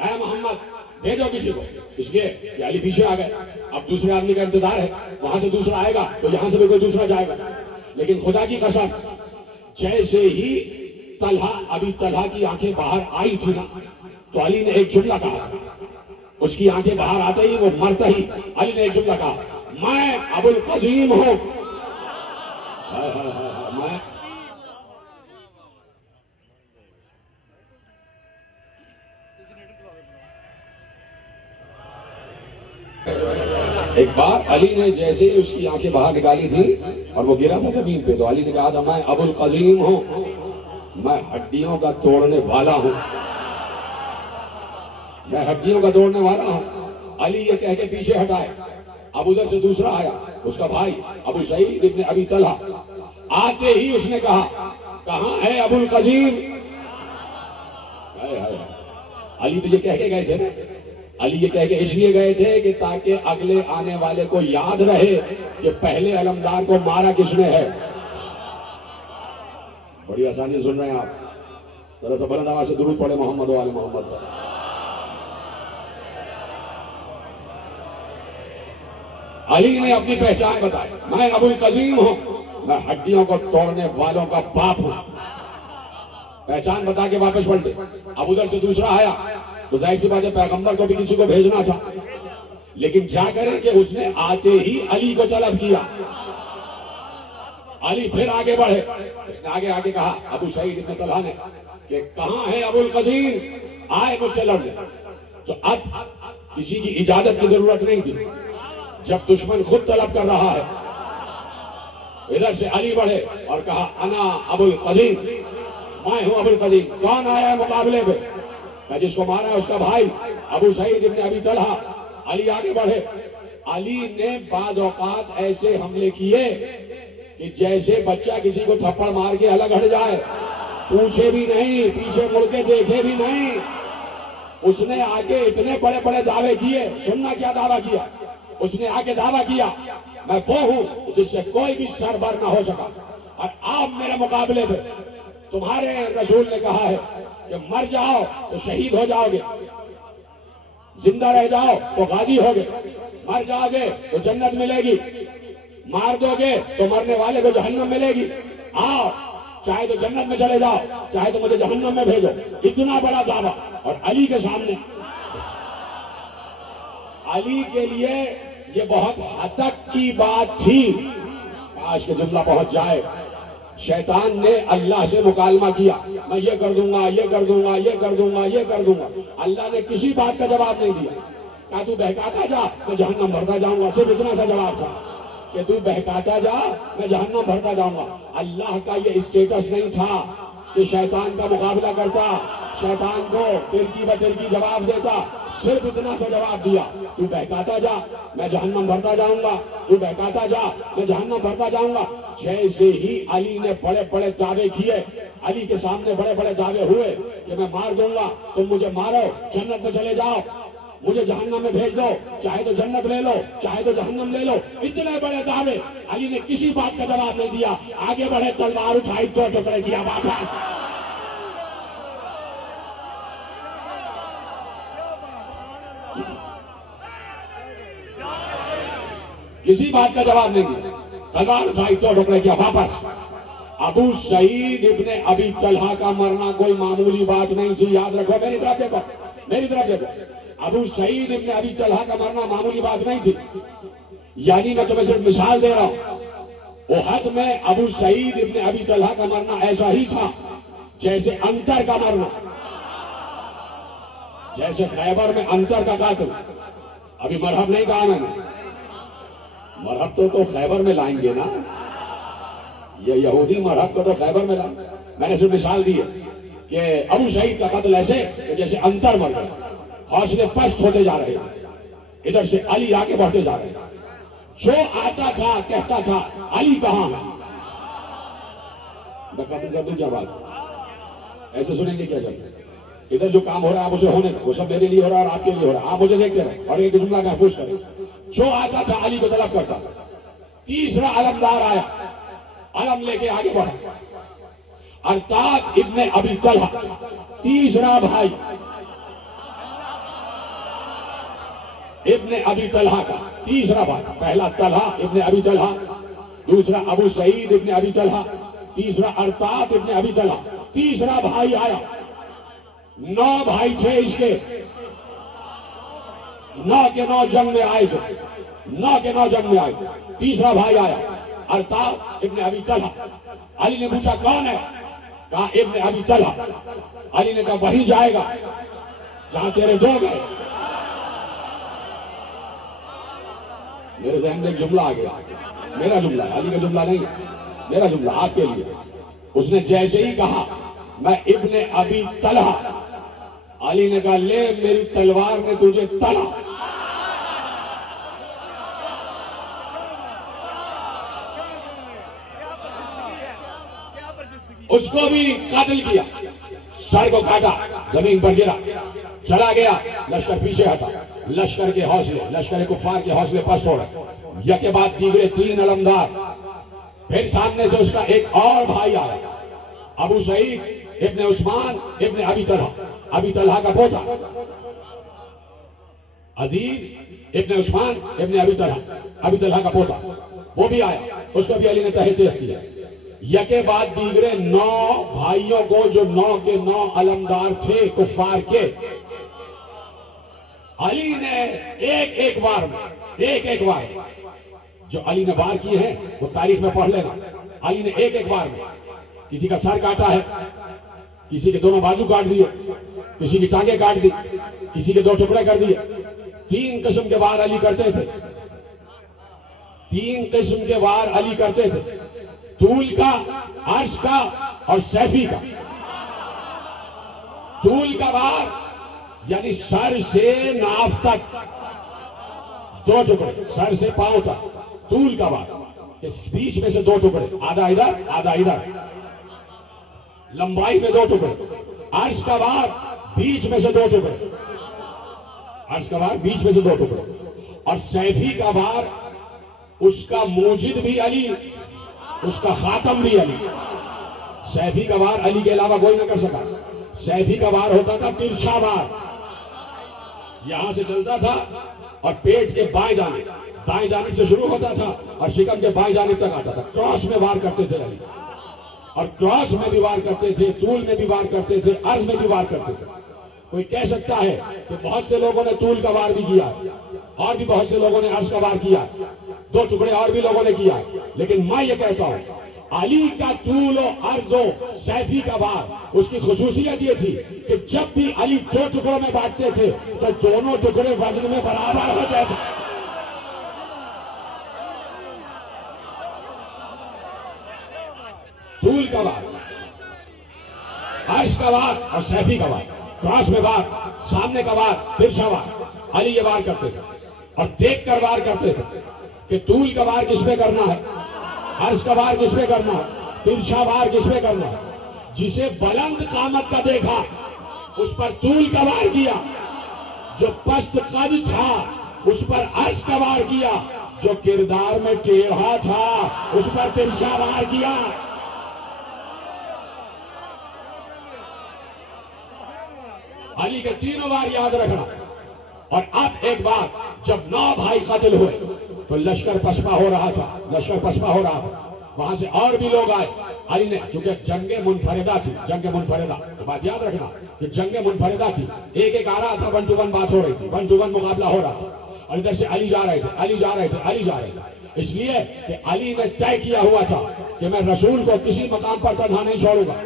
ऐ मोहम्मद भेजो किसी को। इसलिए कि अली पीछे आ गए, अब दूसरे आदमी का इंतजार है, वहां से दूसरा आएगा तो यहां से भी कोई दूसरा जाएगा। लेकिन खुदा की कसम, जैसे ही तलहा अबी तलहा की आंखें बाहर आई थी ना, तो अली ने एक जुमला कहा, उसकी आंखें बाहर आते ही वो मरते ही अली ने एक जुमला कहा, मैं अबुल कसीम हूं। मैं एक बार अली ने जैसे ही उसकी आंखें बाहर निकाली थी और वो गिरा था जमीन पे, तो अली ने कहा था मैं अबुल कजीम हूं, मैं हड्डियों का तोड़ने वाला हूं, मैं हड्डियों का तोड़ने वाला हूं। अली ये कह के पीछे हटाए। अब उधर से दूसरा आया, उसका भाई अबू सईद इब्ने अबी तलहा। आते ही उसने कहा कहां है अबुल कजीम? हाय हाय, अली तो ये कह के गए थे ना, अली ये कह के इसलिए गए थे कि ताकि अगले आने वाले को याद रहे कि पहले अलमदार को मारा किसने है। बड़ी आसानी से सुन रहे हैं आप, जरा सा बुलंद आवाज से दुरूद पढ़े मोहम्मद वाले मोहम्मद पर। अली ने अपनी पहचान बताई, मैं अबुल कजीम हूं, मैं हड्डियों को तोड़ने वालों का बाप हूं। पहचान बता के वापस पलटे। अब उधर से दूसरा आया, तो जाहिर सी बात है पैगंबर को भी किसी को भेजना था, लेकिन क्या करें कि उसने आते ही अली को तलब किया। अली फिर आगे बढ़े, उसने आगे आगे कहा अबू सईद इब्ने तलहा ने कि कहां है अबुल कजीम, आए मुझसे लड़ने। तो अब किसी की इजाजत की जरूरत नहीं थी, जब दुश्मन खुद तलब कर रहा है। इधर से अली बढ़े और कहा अना अबुल कजीम, मैं हूं अबुल कजीम। कौन आया है मुकाबले पे? जिसको मारा है उसका भाई अबू सईद इब्ने अबी तलहा। अली आगे बढ़े। अली ने बाज औकात ऐसे हमले किए कि जैसे बच्चा किसी को थप्पड़ मार के अलग हट जाए, पूछे भी नहीं, पीछे मुड़ के देखे भी नहीं। उसने आके इतने बड़े बड़े दावे किए। सुनना क्या दावा किया उसने? आके दावा किया मैं वो हूं जिससे कोई भी सरबर ना हो सका, और आप मेरे मुकाबले पे, तुम्हारे रसूल ने कहा है कि मर जाओ तो शहीद हो जाओगे, जिंदा रह जाओ तो गाजी होगे, मर जाओगे तो जन्नत मिलेगी, मार दोगे तो मरने वाले को जहन्नम मिलेगी। आओ, चाहे तो जन्नत में चले जाओ, चाहे तो मुझे जहन्नम में भेजो। इतना बड़ा दावा, और अली के सामने। अली के लिए ये बहुत हदक की बात थी। काश के जुमला पहुंच जाए। शैतान ने अल्लाह से मुकालमा किया, मैं ये कर दूंगा, ये कर दूंगा, ये कर दूंगा, ये कर दूंगा। अल्लाह ने किसी बात का जवाब नहीं दिया। कहा तू बहकाता जा, मैं जहन्नम भरता जाऊंगा। सिर्फ इतना सा जवाब था कि तू बहकाता जा, मैं जहन्नम भरता जाऊंगा। अल्लाह का ये स्टेटस नहीं था कि शैतान का मुकाबला करता, शैतान को तिरकी ब तिरकी जवाब देता। सिर्फ इतना सा जवाब दिया, तू बहकाता जा, मैं जहन्नम भरता जाऊंगा, तू बहकाता जा, मैं जहन्नम भरता जाऊंगा। जैसे ही अली ने बड़े बड़े दावे किए, अली के सामने बड़े बड़े दावे हुए कि मैं मार दूंगा, तुम मुझे मारो, जन्नत में चले जाओ, मुझे जहन्नम में भेज दो, चाहे तो जन्नत ले लो, चाहे तो जहन्नम ले लो। इतने बड़े दावे। अली ने किसी बात का जवाब नहीं दिया। आगे बढ़े, तलवार उठाई, दो टुकड़े किया वापस। किसी बात का जवाब नहीं दिया, तलवार उठाई, दो टुकड़े किया वापस। अबू सईद इब्ने अबी तलहा का मरना कोई मामूली बात नहीं थी। याद रखो, मेरी तरफ देखो, मेरी तरफ देखो। अबू सईद इब्ने अबी तलहा का मरना मामूली बात नहीं थी। यानी मैं तुम्हें सिर्फ मिसाल दे रहा हूं। उहद में अबू सईद इब्ने अबी तलहा का मरना ऐसा ही था जैसे अंतर का मरना, जैसे खैबर में अंतर का कातिल। अभी मरहब नहीं कहा मैंने, मरहब तो खैबर में लाएंगे ना, ये यहूदी मरहब को तो खैबर में लाएंगे। मैंने सिर्फ मिसाल दी है कि अबू सईद का कत्ल ऐसे कि जैसे अंतर मर गया, हौसले पस्त होते जा रहे थे। इधर से अली आगे बढ़ते जा रहे थे। जो आता था कहता था अली कहां है। मैं खत्म कर दूं क्या बात? ऐसे सुनेंगे क्या? जब इधर जो काम हो रहा है आप उसे होने दो, वो सब मेरे लिए हो रहा है और आपके लिए हो रहा है। आप मुझे देखते रहे और एक जुमला महफूज करें। जो आता था अली को तलब करता था। तीसरा अलमदार आया, अलम लेके आगे बढ़ा, अरताद इब्ने अबी तलहा, तीसरा भाई इब्ने अबी तलहा का तीसरा भाई। पहला तलहा इब्ने अबी तलहा, दूसरा अबू सईद इब्ने अबी तलहा, तीसरा अरताद इब्ने अबी तलहा, तीसरा भाई आया। 9 भाई थे इसके, 9 के 9 जंग में आए थे, 9 के 9 जंग में आए थे। तीसरा भाई आया, अरताद इब्ने अबी तलहा। अली ने पूछा कौन है? कहा इब्ने अबी तलहा। अली ने कहा वहीं जाएगा जहां तेरे 2 गए। मेरे जहन में एक जुमला आ गया, मेरा जुमला है, अली का जुमला नहीं है, मेरा जुमला आपके लिए। उसने जैसे ही कहा मैं इब्ने अबी तलहा, अली ने कहा ले मेरी तलवार ने तुझे तला। उसको भी कातिल किया, सर को काटा, जमीन पर गिरा, चला गया। लश्कर पीछे हटा, लश्कर के हौसले, लश्कर कुफार के हौसले पस्त हो रहे। यके बाद दीगरे 3 अलमदार। फिर सामने से उसका एक और भाई आया, अबू सईद इब्ने उस्मान इब्ने अबी तलहा, अबी तलहा का पोता अजीज इब्ने उस्मान इब्ने अबी तलहा, अबी तलहा का पोता, वो भी आया। उसको भी अली ने तहत किया। यके बाद दीगरे 9 भाइयों को, जो 9 के 9 अलमदार थे कुफार के, अली ने एक एक बार जो अली ने वार किए हैं वो तारीख में पढ़ लेना। अली ने एक बार में किसी का सर काटा है, किसी के दोनों बाजू काट दिए, किसी की टांगे काट दी, किसी के 2 टुकड़े कर दिए। 3 किस्म के वार अली करते थे, 3 किस्म के वार अली करते थे, तूल का, अर्श का और सैफी का। तूल का वार यानी सर से नाफ तक 2 टुकड़े, सर से पांव तक। तूल का वार इस बीच में से 2 टुकड़े, आधा इधर आधा इधर, लंबाई में 2 टुकड़े। अर्श का वार बीच में से 2 टुकड़े, अर्श का वार बीच में से 2 टुकड़े। और सैफी का वार, उसका मूजिद भी अली, उसका खातम भी अली। सैफी का वार अली के अलावा कोई ना कर सका। सैफी का वार होता था तिरछा वार, यहां से चलता था और पेट के बाएं जानिब, दाएं जानिब से शुरू होता था और शिकम के बाएं जानिब तक आता था। क्रॉस में वार करते थे अली, और क्रॉस में भी वार करते थे, तूल में भी वार करते थे, अर्ज में भी वार करते थे। कोई कह सकता है कि बहुत से लोगों ने तूल का वार भी किया और भी बहुत से लोगों ने अर्ज का वार किया, 2 टुकड़े और भी लोगों ने किया, लेकिन मैं ये कहता हूं अली का तूल और अर्जो सैफी का वार, उसकी खुसूसियत ये थी कि जब भी अली 2 टुकड़ों में बांटते थे तो दोनों टुकड़े वजन में बराबर होते थे। तूल का वार, अर्श का वार और सैफी का वार, क्रॉस में वार, सामने का वार, तिरछा वार, अली ये वार करते थे और देख कर वार करते थे कि तूल का वार किसमें करना है, अर्श का वार किसमें करना है, तिरछा वार किसमें करना है। जिसे बुलंद कामत का देखा उस पर तूल का वार किया, जो पस्त कद था उस पर अर्श का वार किया, जो किरदार में टेढ़ा था उस पर तिरछा वार किया। अली के 3 वार याद रखना। और अब एक बार जब 9 भाई कत्ल हुए तो लश्कर पसपा हो रहा था, लश्कर पसपा हो रहा था। वहां से और भी लोग आए। अली ने, चूंकि जंगे मुनफरिदा थी, जंगे मुनफरिदा, तो बात याद रखना कि जंगे मुनफरिदा थी, एक आ रहा था, 1 to 1 बात हो रही थी, 1 to 1 मुकाबला हो रहा था, और इधर से अली जा रहे थे, अली जा रहे थे, अली जा रहे थे। इसलिए कि अली ने तय किया हुआ था कि मैं रसूल को किसी मकाम पर तन्हा नहीं छोड़ूंगा।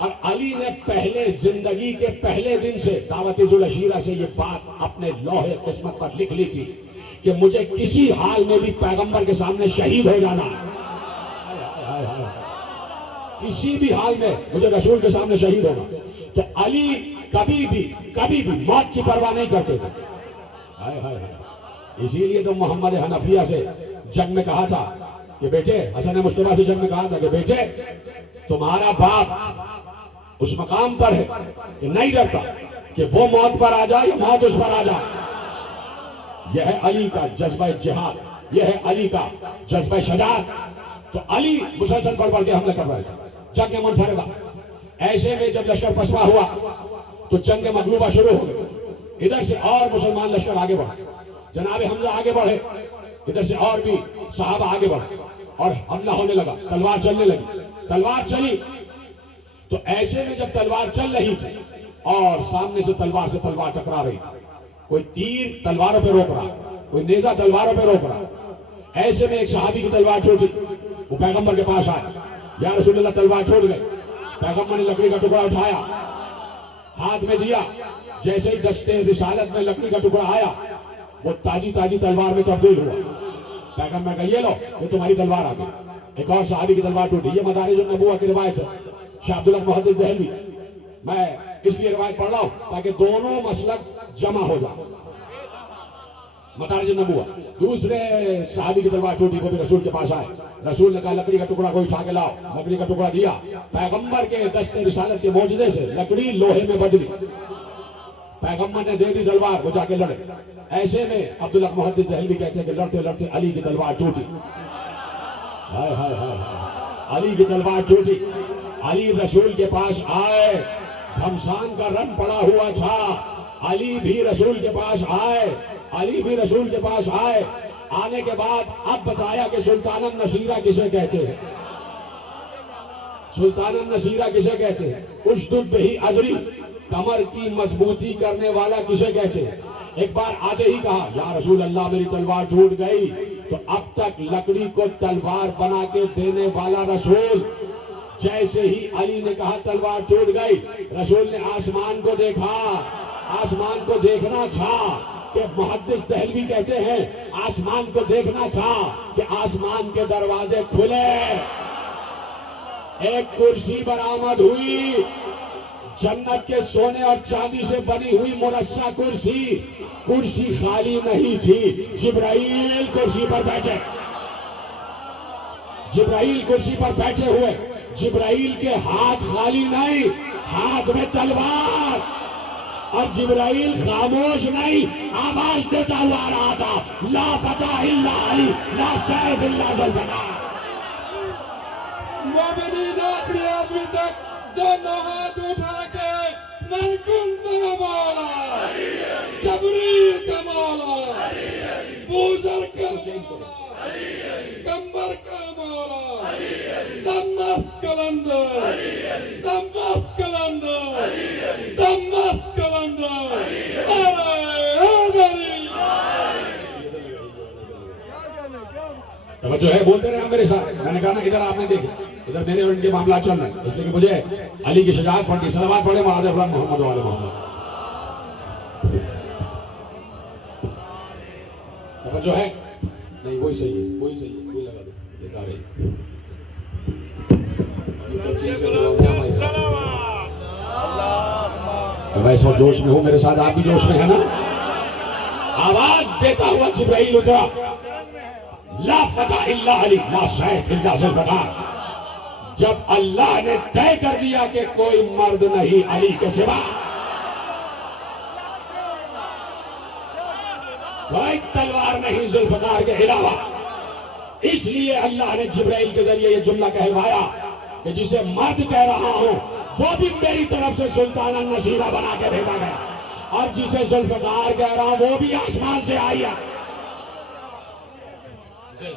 और अली ने पहले जिंदगी के पहले दिन से दावत-ए-जुल अशीरा से ये बात अपने लौहे किस्मत पर लिख ली थी कि मुझे किसी हाल में भी पैगंबर के सामने शहीद हो जाना है। किसी भी हाल में मुझे रसूल के सामने शहीद होना। तो अली कभी भी मौत की परवाह नहीं करते थे। हाय हाय हाय। इसीलिए तो मोहम्मद हनफिया से जंग में कहा था कि बेटे, हसन मुस्तफा से जंग में कहा था कि बेटे, तुम्हारा बाप उस मकाम पर है कि नहीं डरता कि वो मौत पर आ जाए या मौत उस पर आ जाए। यह है अली का जज्बा जिहाद, यह है अली का जज्बा शजाअत। तो अली मुसलसल पढ़ के हमले कर रहे थे, जंग मुनफरिदा। ऐसे में जब लश्कर पसवा हुआ तो जंग मगलूबा शुरू हो गई। इधर से और मुसलमान लश्कर आगे बढ़े, जनाब हमजा आगे बढ़े, इधर से और भी सहाबा आगे बढ़े और हमला होने लगा, तलवार चलने लगी। तलवार चली तो ऐसे में जब तलवार चल रही थी और सामने से तलवार टकरा रही थी, कोई तीर तलवारों पे रोक रहा, कोई नेजा तलवारों पे रोक रहा। ऐसे में एक सहाबी की तलवार छूटी, वो पैगंबर के पास आया, या रसूलुल्लाह तलवार छोड़ गए। पैगंबर ने लकड़ी का टुकड़ा उठाया, हाथ में दिया। जैसे ही दस्ते रिसालत में लकड़ी का टुकड़ा आया, वो ताजी ताजी तलवार में तब्दील हुआ। पैगंबर का ये लो, ये तुम्हारी तलवार आ गई। एक और सहाबी की तलवार टूटी। ये मदारिज नबुव्वा की रिवायत है, शाह अब्दुल्ला मुहद्दिस दहलवी। मैं इसलिए रिवायत पढ़ रहा हूं ताकि दोनों मसलक जमा हो जाए। मदारिज नबुव्वा। दूसरे सहाबी की तलवार टूटी, वो भी रसूल के पास आए। रसूल ने कहा लकड़ी का टुकड़ा कोई उठा के लाओ। लकड़ी का टुकड़ा दिया। पैगंबर के दस्ते रिसालत के मौजूदे से लकड़ी लोहे में बदली। पैगंबर ने दे दी तलवार, वो जाके लड़े। ऐसे में अब्दुल्ला मुहद्दिस दहलवी कहते हैं कि लड़ते लड़ते अली की तलवार टूटी। हाय हाय हाय हाय, अली की तलवार टूटी। अली रसूल के पास आए, घमसान का रंग पड़ा हुआ था। अली भी रसूल के पास आए, अली भी रसूल के पास आए। आने के बाद अब बताया कि सुल्तान नसीरा किसे कहते हैं। सुल्तान नसीरा किसे कहते हैं? उशदुद बिही अजरी, कमर की मजबूती करने वाला किसे कहते हैं? एक बार आते ही कहा या रसूल अल्लाह मेरी तलवार टूट गई। तो अब तक लकड़ी को तलवार बना के देने वाला रसूल। जैसे ही अली ने कहा तलवार टूट गई, रसूल ने आसमान को देखा। आसमान को देखना था कि मुहद्दिस दहलवी कहते हैं आसमान को देखना था कि आसमान के दरवाजे खुले। एक कुर्सी बरामद हुई, जन्नत के सोने और चांदी से बनी हुई मुरस्सा कुर्सी। कुर्सी खाली नहीं थी, जिब्राइल कुर्सी पर बैठे। जिब्राइल कुर्सी पर बैठे हुए। जिब्राइल के हाथ खाली नहीं, हाथ में तलवार। और जिब्राइल खामोश नहीं, आवाज देता हुआ आ रहा था ला फतह इल्ला अली, ला सैफ इल्ला ज़ुल्फ़िकार। मोमिनीन आखिरी आदमी तक दोनों हाथ उठा के मन कुंता मौला, जबरील का मौला, बूजर का मौला, कंबर का मौला, दमश्क कलंदर, दमश्क कलंदर, दमश्क कलंदर। तवज्जो है, बोलते रहे मेरे साथ। मैंने कहा ना इधर आपने देखे, इधर मेरे और इनके मामला चल रहे हैं, इसलिए कि मुझे अली की शजाअत पढ़नी। सलावत पढ़े महाराज मोहम्मद वाले मोहम्मद। तवज्जो है? नहीं वही सही है, वही सही है, वही लगा दो। दिखा रही मैं इस वक्त जोश में हूँ, मेरे साथ आप भी जोश में है ना। आवाज देता हुआ जिब्राइल उतरा ला फतह इल्ला अली, ला सैफ इल्ला ज़ुल्फ़िकार। जब अल्लाह ने तय कर दिया कि कोई मर्द नहीं अली के सिवा, कोई तलवार नहीं ज़ुल्फ़िकार के अलावा, इसलिए अल्लाह ने जिब्राइल के जरिए यह जुमला कहलवाया कि जिसे मर्द कह रहा हूं वो भी मेरी तरफ से सुल्तान नसीरा बना के भेजा गया, और जिसे ज़ुल्फ़िकार कह रहा हूं वो भी आसमान से आई है। जिसे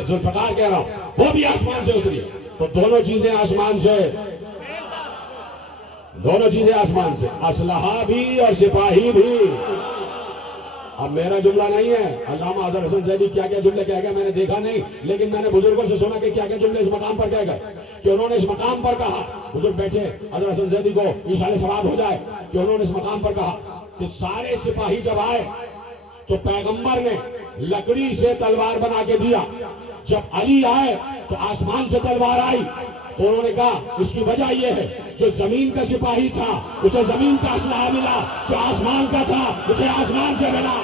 ज़ुल्फ़िकार कह रहा हूं वो भी आसमान से उतरी। तो दोनों चीजें आसमान से, दोनों चीजें आसमान से, असलहा भी और सिपाही भी। अब मेरा जुमला नहीं है, अल्लामा अज़हर हसन ज़ैदी क्या क्या जुमले कह गए मैंने देखा नहीं, लेकिन मैंने बुजुर्गों से सुना कि क्या क्या जुमले इस मकाम पर कह गए। कि उन्होंने इस मकाम पर कहा, बुजुर्ग बैठे अज़हर हसन ज़ैदी को ईशान सवाब हो जाए, कि उन्होंने इस मकाम पर कहा कि सारे सिपाही जब आए तो पैगंबर ने लकड़ी से तलवार बना के दिया। जब अली आए तो आसमान से तलवार आई। तो उन्होंने कहा इसकी वजह यह है जो जमीन का सिपाही था उसे जमीन का असलहा मिला, जो आसमान का था उसे आसमान से मिला।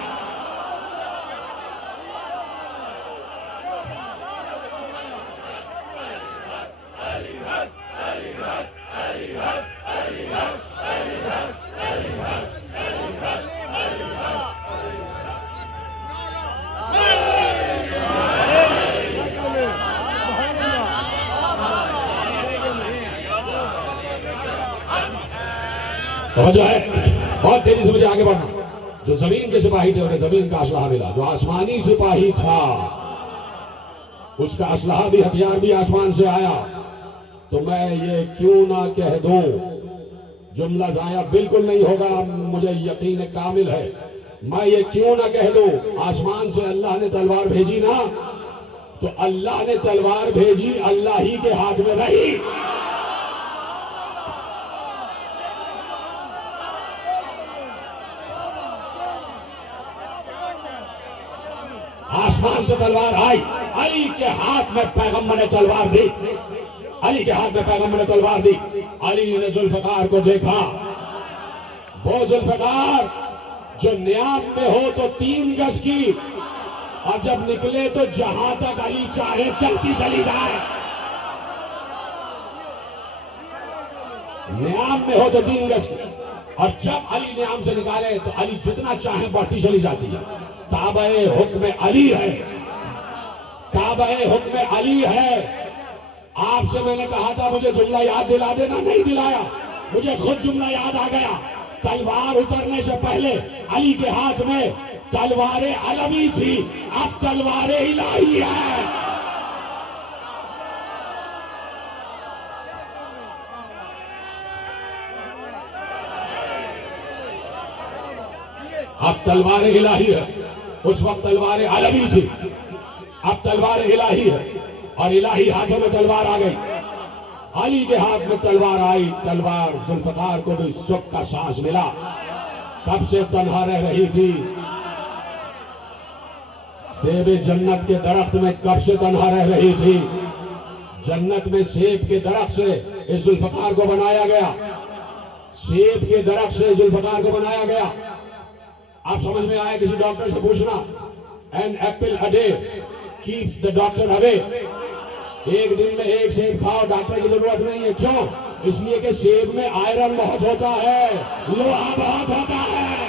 समझो है, बहुत तेजी से मुझे आगे बढ़ना। जो जमीन के सिपाही थे उन्हें जमीन का असलहा मिला, जो आसमानी सिपाही था उसका असलहा भी, हथियार भी आसमान से आया। तो मैं ये क्यों ना कह दूं, जुमला जाया बिल्कुल नहीं होगा, मुझे यकीन कामिल है। मैं ये क्यों ना कह दूं, आसमान से अल्लाह ने तलवार भेजी ना, तो अल्लाह ने तलवार भेजी, अल्लाह ही के हाथ में रही। आसमान से तलवार आई, अली के हाथ में पैगंबर ने तलवार दी, अली के हाथ में पैगंबर ने तलवार दी। अली ने जुल्फकार को देखा, वो जुल्फकार जो नियाम में हो तो 3 गज की, और जब निकले तो जहां तक अली चाहे चलती चली जाए। नियाम में हो तो 3 गज की, और जब अली नियाम से निकाले तो अली जितना चाहे बढ़ती चली जाती है। ताबे हुक्म अली है, ताबे हुक्म अली है। आपसे मैंने कहा था मुझे जुमला याद दिला देना, नहीं दिलाया, मुझे खुद जुमला याद आ गया। तलवार उतरने से पहले अली के हाथ में तलवारें अलवी थी, अब तलवारें इलाही है। अब तलवारें इलाही है, उस वक्त तलवारें अलवी थी, अब तलवारें इलाही है, और इलाही हाथों में तलवार आ गई। अली के हाथ में तलवार आई, तलवार जुल्फकार को भी सुख का सांस मिला। कब से तन्हा रह रही थी, सेब जन्नत के दरख्त में कब से तन्हा रह रही थी। जन्नत में सेब के दरख्त से इस जुल्फकार को बनाया गया, सेब के दरख्त से जुल्फकार को बनाया गया। आप समझ में आया, किसी डॉक्टर से पूछना, an apple a day keeps the doctor away. एक दिन में 1 सेब खाओ, डॉक्टर की जरूरत नहीं है। क्यों? इसलिए कि सेब में आयरन बहुत होता है, लोहा बहुत होता है,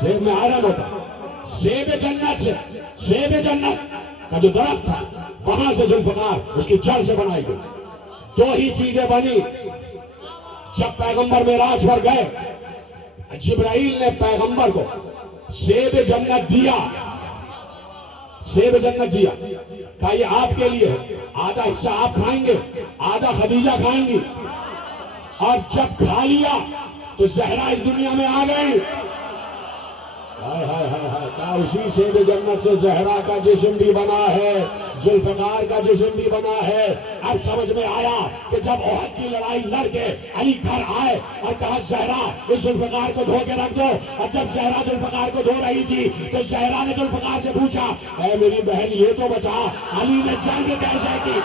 सेब में आयरन होता है। सेब जन्नत से, सेब जन्नत का जो दरख्त था वहां से जुल्फकार उसकी जड़ से बनाई गई। 2 ही चीजें बनी। जब पैगंबर मेराज पर गए, जिब्राइल ने पैगंबर को सेब जन्नत दिया, सेब जन्नत दिया, कहा ये आपके लिए है, आधा हिस्सा आप खाएंगे, आधा खदीजा खाएंगी। और जब खा लिया तो जहरा इस दुनिया में आ गई। हाय हाय हाय हाय, क्या उसी सेब जन्नत से जहरा का जिस्म भी बना है, जुल्फकार का जिस्म भी बना है। अब समझ में आया कि जब ओहद की लड़ाई लड़के अली घर आए और कहा जहरा इस जुल्फकार को धो के रख दो, और जब जहरा जुल्फकार को धो रही थी तो जहरा ने जुल्फकार से पूछा, ऐ मेरी बहन ये तो बता, अली ने जंग कैसे की।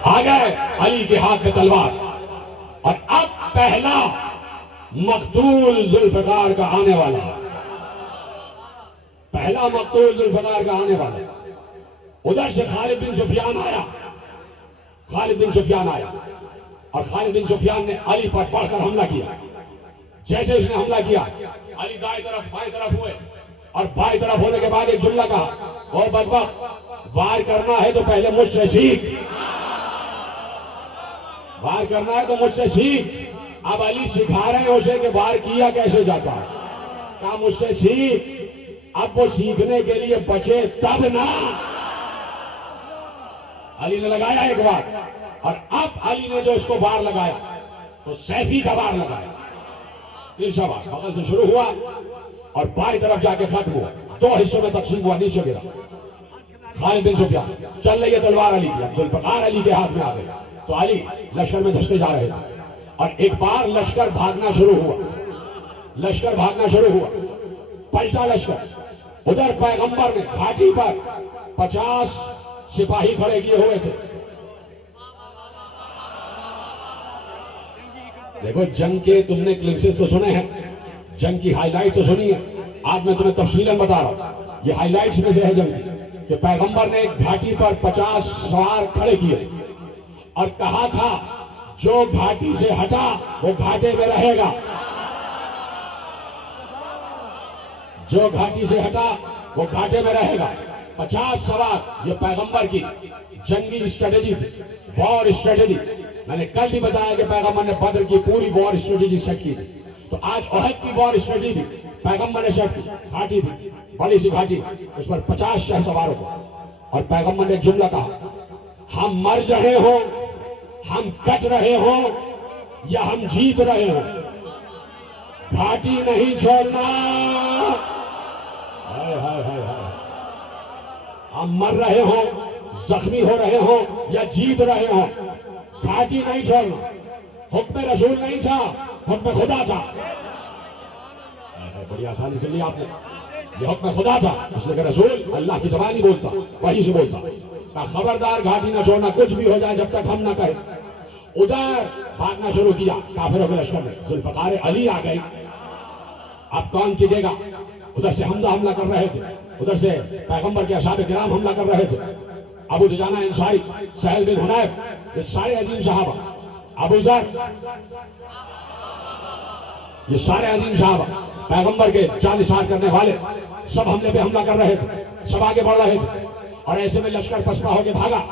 आ गए अली के हाथ में तलवार, और अब पहला मकतूल जुल्फकार का आने वाला, पहला मकतूल जुल्फकार का आने वाला। उधर से खालिद बिन सुफियान आया, खालिद बिन सुफियान आया, और खालिद बिन सुफियान ने अली पर बढ़कर हमला किया। जैसे उसने हमला किया, अली दाएं तरफ बाएं तरफ हुए, और बाएं तरफ होने के बाद एक जुमला कहा, ओ बदबख्त, वार करना है तो पहले मुझसे सीख, वार करना है तो मुझसे सीख। अब अली सिखा रहे हैं उसे कि वार किया कैसे जाता है, कहा मुझसे सीख। अब वो सीखने के लिए बचे तब ना। अली ने लगाया एक बार, और अब अली ने जो इसको वार लगाया तो सैफी का वार लगाया। तिरछा वार बगल से शुरू हुआ और बाएं तरफ जाके खत्म हुआ, 2 हिस्सों में तकसीम हुआ, नीचे गिरा। खालिद बिन सुफियान चल रही है तलवार अली की, जुल्फकार अली के हाथ में आ गई, तो अली लश्कर में धंसते जा रहे थे। और एक बार लश्कर भागना शुरू हुआ, लश्कर भागना शुरू हुआ, पलटा लश्कर। उधर पैगंबर ने घाटी पर 50 सिपाही खड़े किए हुए थे। देखो, जंग के तुमने क्लिप्सेस तो सुने हैं, जंग की हाईलाइट तो सुनी है, आज मैं तुम्हें तफसीलन बता रहा हूं। ये हाईलाइट्स में से है जंग की, कि पैगंबर ने एक घाटी पर 50 सवार खड़े किए और कहा था जो घाटी से हटा वो घाटे में रहेगा, जो घाटी से हटा वो घाटे में रहेगा। 50 सवार, ये पैगंबर की जंगी स्ट्रेटेजी थी, वॉर स्ट्रेटेजी। मैंने कल भी बताया कि पैगंबर ने बद्र की पूरी वॉर स्ट्रेटेजी सेट की थी, तो आज ओहद की वॉर स्ट्रेटेजी थी, पैगंबर ने सेट की। घाटी थी, बड़ी सी घाटी, उस पर 50 शह सवारों को, और पैगंबर ने जुमला कहा, हम मर रहे हो, हम कच रहे हो, या हम जीत रहे हो, घाटी नहीं छोड़ना। हाय हाय हाय हाय, हम मर रहे हो, जख्मी हो रहे हो या जीत रहे हो, घाटी नहीं छोड़ना। हुक्म रसूल नहीं था, हुक्म खुदा था। बड़ी आसानी से लिया आपने, ये हुक्म खुदा था, इसलिए कि रसूल अल्लाह की ज़बान ही बोलता, वही से बोलता। खबरदार घाटी ना छोड़ना, कुछ भी हो जाए जब तक हम ना कहें। उधर भागना शुरू किया काफिरों के लश्कर में, जुल्फ़कार अली आ गई। अब कौन टिकेगा? उधर से हमजा हमला कर रहे थे, उधर से पैगंबर के असहाब किराम हमला कर रहे थे। अबू दुजाना अंसारी, सहल बिन हुनैफ, ये सारे अजीम सहाबा, अबू ज़र, ये सारे अजीम सहाबा पैगंबर के जानिसार करने वाले, सब हमले पे हमला कर रहे थे, सब आगे बढ़ रहे थे। और ऐसे में लश्कर पसपा होके भागा।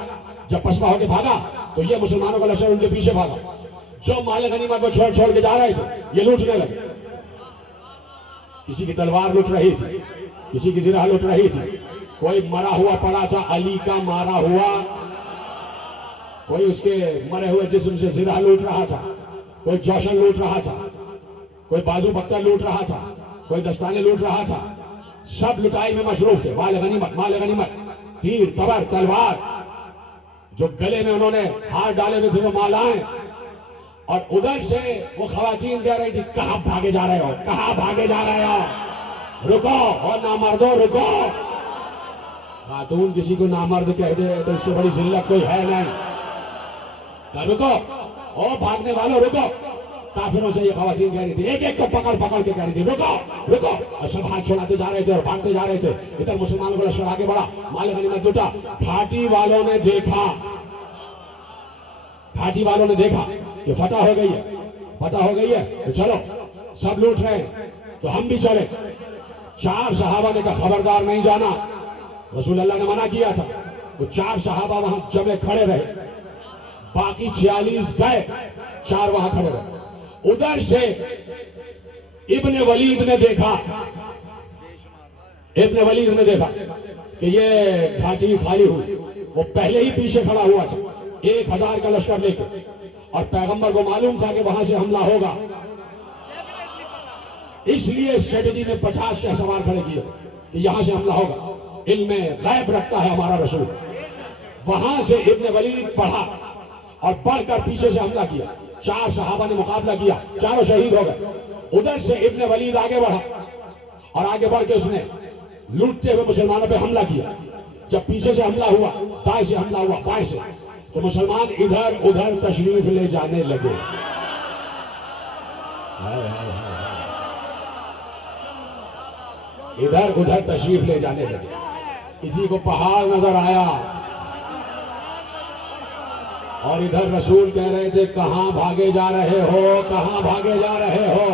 जब पसपा होके भागा तो ये मुसलमानों का लश्कर उनके पीछे भागा। जो माल गनीमत को छोड़ छोड़ के जा रहे थे, ये लूटने लगे। किसी की तलवार लूट रही थी, किसी की जिराह लूट रही थी, कोई मरा हुआ पड़ा था, अली का मारा हुआ, कोई उसके मरे हुए जिस्म से जिराह लूट रहा था, कोई जौशन लूट रहा था, कोई बाजू बख्तर लूट रहा था, कोई दस्ताने लूट रहा था। सब लुटाई में मशरूफ थे। माल गनीमत, तीर, तबर, तलवार, जो गले में उन्होंने हाथ डाले हुए थे वो मालाएं। और उधर से वो खवातीन कह रही थी, कहां भागे जा रहे हो, कहां भागे जा रहे हो, रुको और नामर्दो रुको। खातून किसी को नामर्द कह दे तो इससे बड़ी जिल्लत कोई है नहीं। रुको, ओ भागने वालों रुको। काफिरों से ये खवातीन कह रही थी, एक एक को पकड़ पकड़ के कह रही थी, रुको रुको। और सब हाथ छोड़ाते जा रहे थे और भागते जा रहे थे। इधर मुसलमानों का लश्कर आगे बढ़ा, माल गनीमत लूटा। घाटी वालों ने देखा, घाटी वालों ने देखा कि फतह हो गई है, फतह हो गई है, तो चलो सब लूट रहे हैं तो हम भी चले। चार सहाबा ने कहा खबरदार नहीं जाना, रसूल अल्लाह ने मना किया था। वो चार सहाबा वहां जमे खड़े रहे, बाकी 46 गए, चार वहां खड़े रहे। उधर से इब्ने वलीद ने देखा, इब्ने वलीद ने देखा कि ये घाटी खाली हुई। वो पहले ही पीछे खड़ा हुआ था 1000 का लश्कर लेके, और पैगंबर को मालूम था कि वहां से हमला होगा, इसलिए स्ट्रेटेजी में 50 शहसवार खड़े किए कि यहां से हमला होगा। इल्मे गैब रखता है हमारा रसूल। वहां से इब्ने वलीद बढ़ा और बढ़कर पीछे से हमला किया। 4 सहाबा ने मुकाबला किया, चारों शहीद हो गए। उधर से इब्ने वलीद आगे बढ़ा और आगे बढ़ के उसने लूटते हुए मुसलमानों पे हमला किया। जब पीछे से हमला हुआ, दाएं से हमला हुआ, बाएं से, तो मुसलमान इधर उधर तशरीफ ले जाने लगे। इधर उधर तशरीफ ले जाने लगे। किसी को पहाड़ नजर आया और इधर रसूल कह रहे थे, कहां भागे जा रहे हो, कहां भागे जा रहे हो।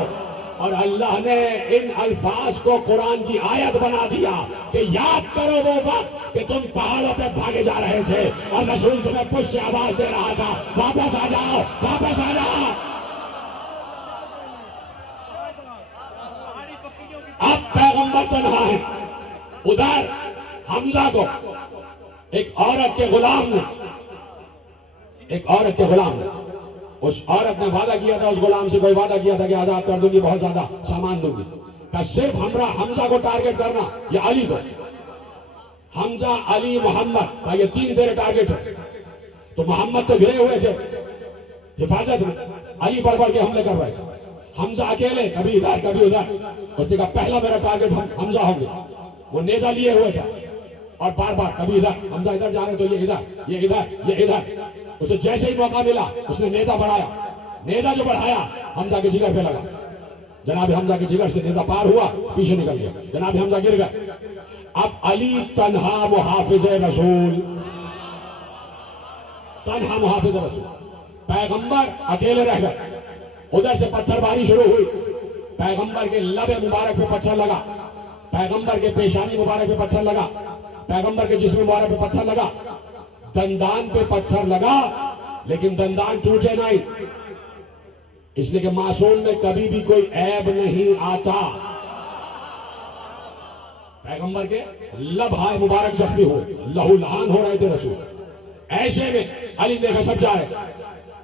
और अल्लाह ने इन अल्फाज को कुरान की आयत बना दिया कि याद करो वो वक्त कि तुम पहाड़ों पे भागे जा रहे थे और रसूल तुम्हें पुश से आवाज दे रहा था, वापस आ जाओ, वापस आ जाओ। अब पैगंबर तन्हा है। उधर हमजा को एक औरत के गुलाम ने, एक औरत के गुलाम ने, उस औरत ने वादा किया था, उस गुलाम से कोई वादा किया था कि आजाद कर दूंगी, बहुत ज्यादा सामान दूंगी। का सिर्फ हमजा को टारगेट करना या अली को। हमजा, अली, मोहम्मद का ये 3 तेरे टारगेट है। तो मोहम्मद तो घिरे हुए थे हिफाजत में, अली बढ़ बढ़ के हमले कर रहे थे। हमजा अकेले कभी इधर कभी उधर। उसने कहा पहला मेरा टारगेट हमजा होंगे। वो नेजा लिए हुए थे और बार बार कभी इधर, हमजा इधर जा रहे तो ये इधर, ये इधर, ये इधर। उसे जैसे ही मौका मिला उसने नेजा बढ़ाया। नेजा जो बढ़ाया हमजा के जिगर पे लगा। जनाब हमजा के जिगर से नेजा पार हुआ, पीछे निकल गया, जनाब हमजा गिर गए। अब अली तन्हा मुहाफिज रसूल, तन्हा मुहाफिज रसूल, पैगंबर अकेले रह गए। उधर से पत्थरबारी शुरू हुई। पैगंबर के लबे मुबारक पे पत्थर लगा, पैगंबर के पेशानी मुबारक पे पत्थर लगा, पैगंबर के जिस्म मुबारक पे पत्थर लगा, दंदान पे पत्थर लगा, लेकिन दंदान टूटे नहीं, इसलिए कि मासूम में कभी भी कोई ऐब नहीं आता। पैगंबर के लब हाय मुबारक जख्मी हुए, लहू लहान हो रहे थे रसूल। ऐसे में अली देखा सब जा रहे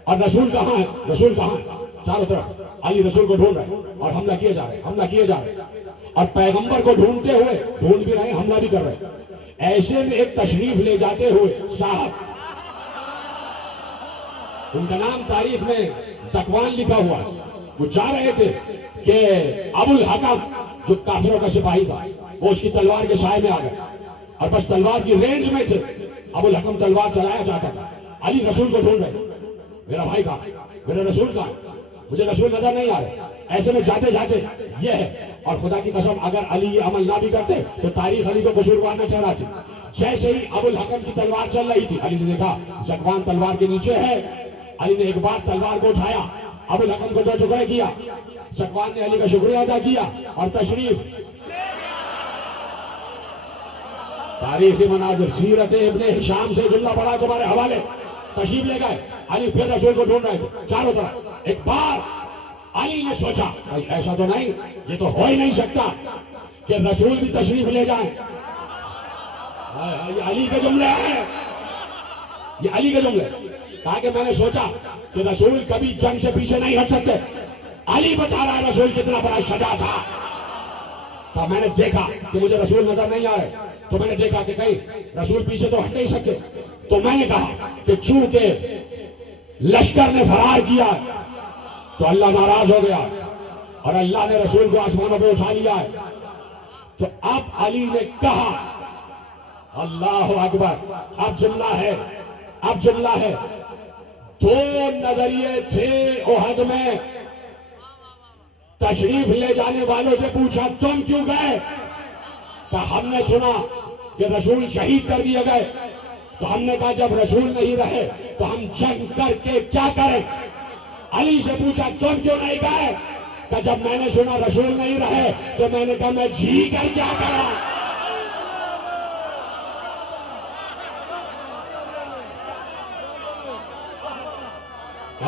और रसूल कहां है, रसूल कहां है, चारों तरफ अली रसूल को ढूंढ रहे और हमला किए जा रहे, हमला किए जा रहे, और पैगंबर को ढूंढते हुए ढूंढ भी रहे, हमला भी कर रहे। ऐसे में एक तशरीफ ले जाते हुए साहब, उनका नाम तारीख में ज़कवान लिखा हुआ है, वो जा रहे थे कि अबुल हकम जो काफिरों का सिपाही था वो उसकी तलवार के साए में आ गए और बस तलवार की रेंज में थे। अबुल हकम तलवार चलाया चाहता था, अली रसूल को ढूंढ रहे, मेरा भाई कहाँ, मेरा रसूल कहाँ, मुझे रसूल नजर नहीं आ रहे। ऐसे में जाते जाते ये है, और खुदा की कसम अगर अली ये अमल ना भी करते तो तारीख अली को कसूरवार न ठहराती। जैसे ही अबुल हकम की तलवार चल रही थी, अली ने देखा ज़कवान तलवार के नीचे है। अली ने एक बार तलवार को उठाया, अबुल हकम को 2 टुकड़े किया, ज़कवान ने अली का शुक्रिया अदा किया और तशरीफ तारीखी मनाजिर सीरत इब्ने हिशाम से जुमला पढ़ा तुम्हारे हवाले, तशरीफ ले गए। अली फिर रसूल को ढूंढ रहे थे चारों तरफ। एक बार अली ने सोचा भाई ऐसा तो नहीं, ये तो हो ही नहीं सकता कि रसूल भी तशरीफ ले जाए। ये अली के जुमले हैं, ये अली के जुमले। कहा कि मैंने सोचा कि रसूल कभी जंग से पीछे नहीं हट सकते। अली बता रहा है रसूल कितना बड़ा सजा था। तो मैंने देखा कि मुझे रसूल नजर नहीं आ रहे, तो मैंने देखा कि कहीं रसूल पीछे तो हट नहीं सकते। तो मैंने कहा कि चूंकि लश्कर ने फरार किया तो अल्लाह नाराज हो गया और अल्लाह ने रसूल को आसमानों पे उठा लिया है। तो अब अली ने कहा अल्लाह अकबर। अब जुमला है, अब जुमला है। 2 नजरिए थे ओहद में। तशरीफ ले जाने वालों से पूछा तुम क्यों गए? तो हमने सुना कि रसूल शहीद कर दिए गए। तो हमने कहा जब रसूल नहीं रहे तो हम जंग करके क्या करें? अली से पूछा तुम क्यों नहीं गए? कि जब मैंने सुना रसूल नहीं रहे तो मैंने कहा मैं जी कर क्या करा।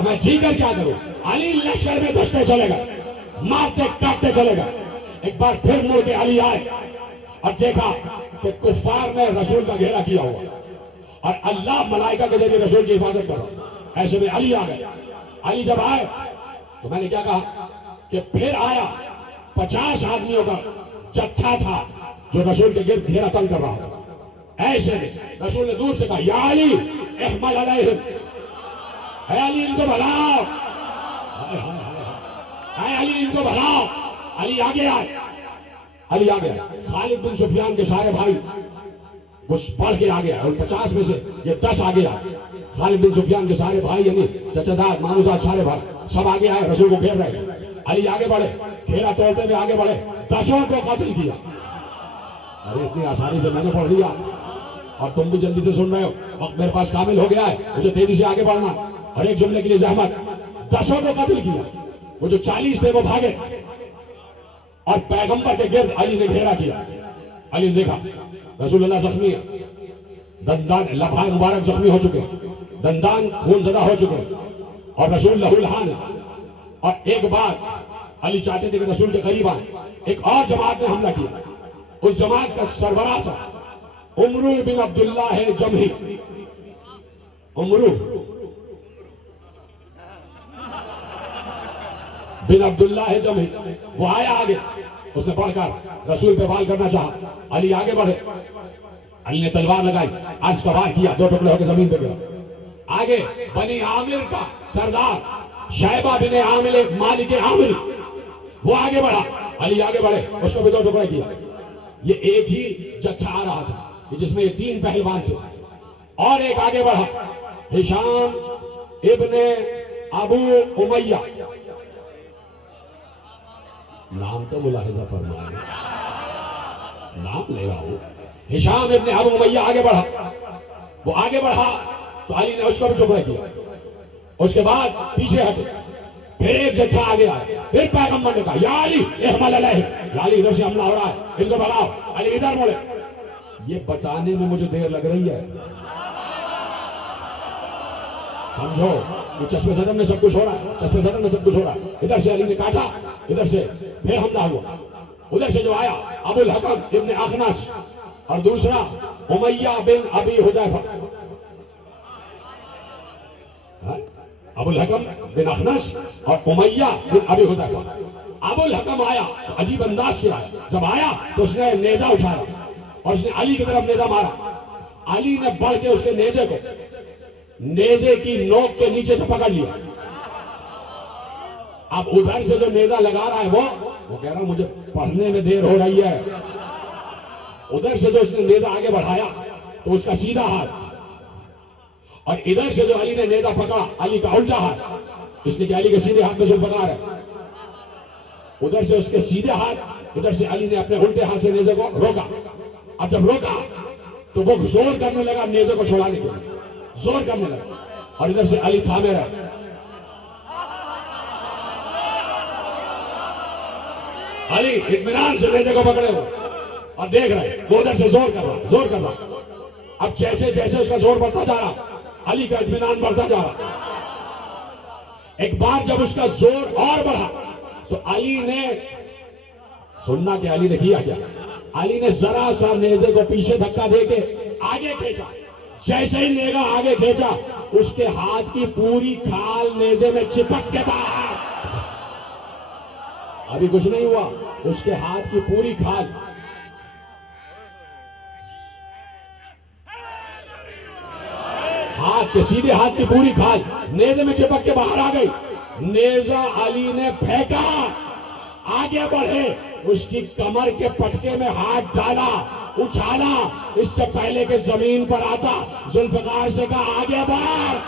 मैं जी कर क्या करूं? अली लश्कर में घुसते चले गए, मारते काटते चले गए। एक बार फिर मुड़ के अली आए और देखा कि कुफ्फार ने रसूल का घेरा किया हुआ और अल्लाह मलाइका के जरिए रसूल की हिफाजत कर रहा। ऐसे में अली आ गए। अली जब आए तो मैंने क्या कहा कि फिर आया 50 आदमियों का जत्था था जो रसूल के गिर्द घेरा तंग कर रहा था। ऐसे में रसूल ने दूर से कहा या अली इहमल अलैहिम, है अली इनको भगाओ, है अली इनको भगाओ। अली आगे आए, अली आ गया। खालिद बिन सुफियान के सारे भाई वो बढ़ के आ गया और 50 में से ये 10 आगे आए। खालिद बिन सुफियान के सारे भाई यानी चचाजाद मामूजाद सारे भाई सब आगे आए, रसूल को घेर रहे। अली आगे बढ़े, घेरा तोड़ते हुए आगे बढ़े, 10 को कत्ल किया। अरे इतनी आसानी से मैंने पढ़ लिया और तुम भी जल्दी से सुन रहे हो। वक्त मेरे पास कामिल हो गया है, मुझे तेजी से आगे बढ़ना। हर एक जुमले के लिए जहमत। 10 को कत्ल किया। वो जो 40 थे वो भागे और पैगंबर के गिर्द अली ने घेरा किया। अली ने देखा रसूलुल्लाह जख्मी है, दंदान लभाए मुबारक जख्मी हो चुके, दंदान खून ज़दा हो चुके और रसूल लहूलहान है। और एक बार अली चाहते थे कि रसूल के करीब आए। एक और जमात ने हमला किया। उस जमात का सरबराह था उमरू बिन अब्दुल्लाह है जमही। उमरू बिन अब्दुल्लाह है जमही, वो आया आगे। उसने बढ़कर रसूल पे वार करना चाहा। अली आगे बढ़े, अली ने तलवार लगाई, अर्श का वार किया, 2 टुकड़े होकर जमीन पे गिरा। आगे बनी आमिर का सरदार शैबा बिन आमिर मालिक आमिर, वो आगे बढ़ा। अली आगे बढ़े, उसको भी 2 टुकड़े किया। ये एक ही जत्था आ रहा था जिसमें ये 3 पहलवान थे। और एक आगे बढ़ा हिशाम इब्ने अबू उमैया, नाम तो मुलाहिजा फरमाए, नाम ले रहा हूं। हिशाम इब्ने अबू उमैया आगे बढ़ा। वो आगे बढ़ा तो अली ने उसको भी टुकड़ा किया। उसके बाद पीछे हटे, फिर एक जत्था आगे आया। फिर पैगंबर ने कहा या अली इहमल अलैहिम, या अली इधर से हमला हो रहा है, इनको भगाओ। अली इधर मुड़े। ये बचाने में मुझे देर लग रही है, समझो। ये चश्मे सदर में सब कुछ हो रहा है, चश्मे सदर में सब कुछ हो रहा है। इधर से अली ने काटा, इधर से फिर हमला हुआ। उधर से जो आया अबुल हकम इब्ने अखनस और दूसरा उमैया बिन अबी हुदैफा, अबुल हकम बिन अखनस और उमैया बिन अबी हुज़ैफा। अबुल हकम आया तो अजीब अंदाज से आया, जब आया तो उसने नेजा उठाया और उसने अली की तरफ नेजा मारा। अली ने बढ़ के उसके नेजे को नेजे की नोक के नीचे से पकड़ लिया। अब उधर से जो नेजा लगा रहा है वो कह रहा मुझे पढ़ने में देर हो रही है। उधर से जो उसने नेजा आगे बढ़ाया तो उसका सीधा हाथ, और इधर से जो अली ने नेजा पकड़ा अली का उल्टा हाथ, इसलिए कि अली के सीधे हाथ में जुल्फकार है। उधर से उसके सीधे हाथ, इधर से अली ने अपने उल्टे हाथ से नेजे को रोका। अब जब रोका तो वो जोर करने लगा नेजे को छुड़ाने के लिए, जोर करने लगा, और इधर से अली थामे रहे। अली इत्मीनान से नेजे को पकड़े हुए और देख रहे, वो उधर से जोर कर रहा, जोर कर रहा। अब जैसे जैसे उसका जोर बढ़ता जा रहा, अली का इत्मीनान बढ़ता जा रहा। एक बार जब उसका जोर और बढ़ा तो अली ने सुनना कि अली ने किया क्या। अली ने जरा सा नेजे को पीछे धक्का देके आगे खींचा। जैसे ही नेजा आगे खींचा उसके हाथ की पूरी खाल नेजे में चिपक के बाहर। अभी कुछ नहीं हुआ, उसके हाथ की पूरी खाल हाथ के सीधे हाथ की पूरी खाल नेजे में चिपक के बाहर आ गई। नेजा अली ने फेंका, आगे बढ़े, उसकी कमर के पटके में हाथ डाला, उछाला, इससे पहले के जमीन पर आता जुल्फकार से कहा आगे बढ़।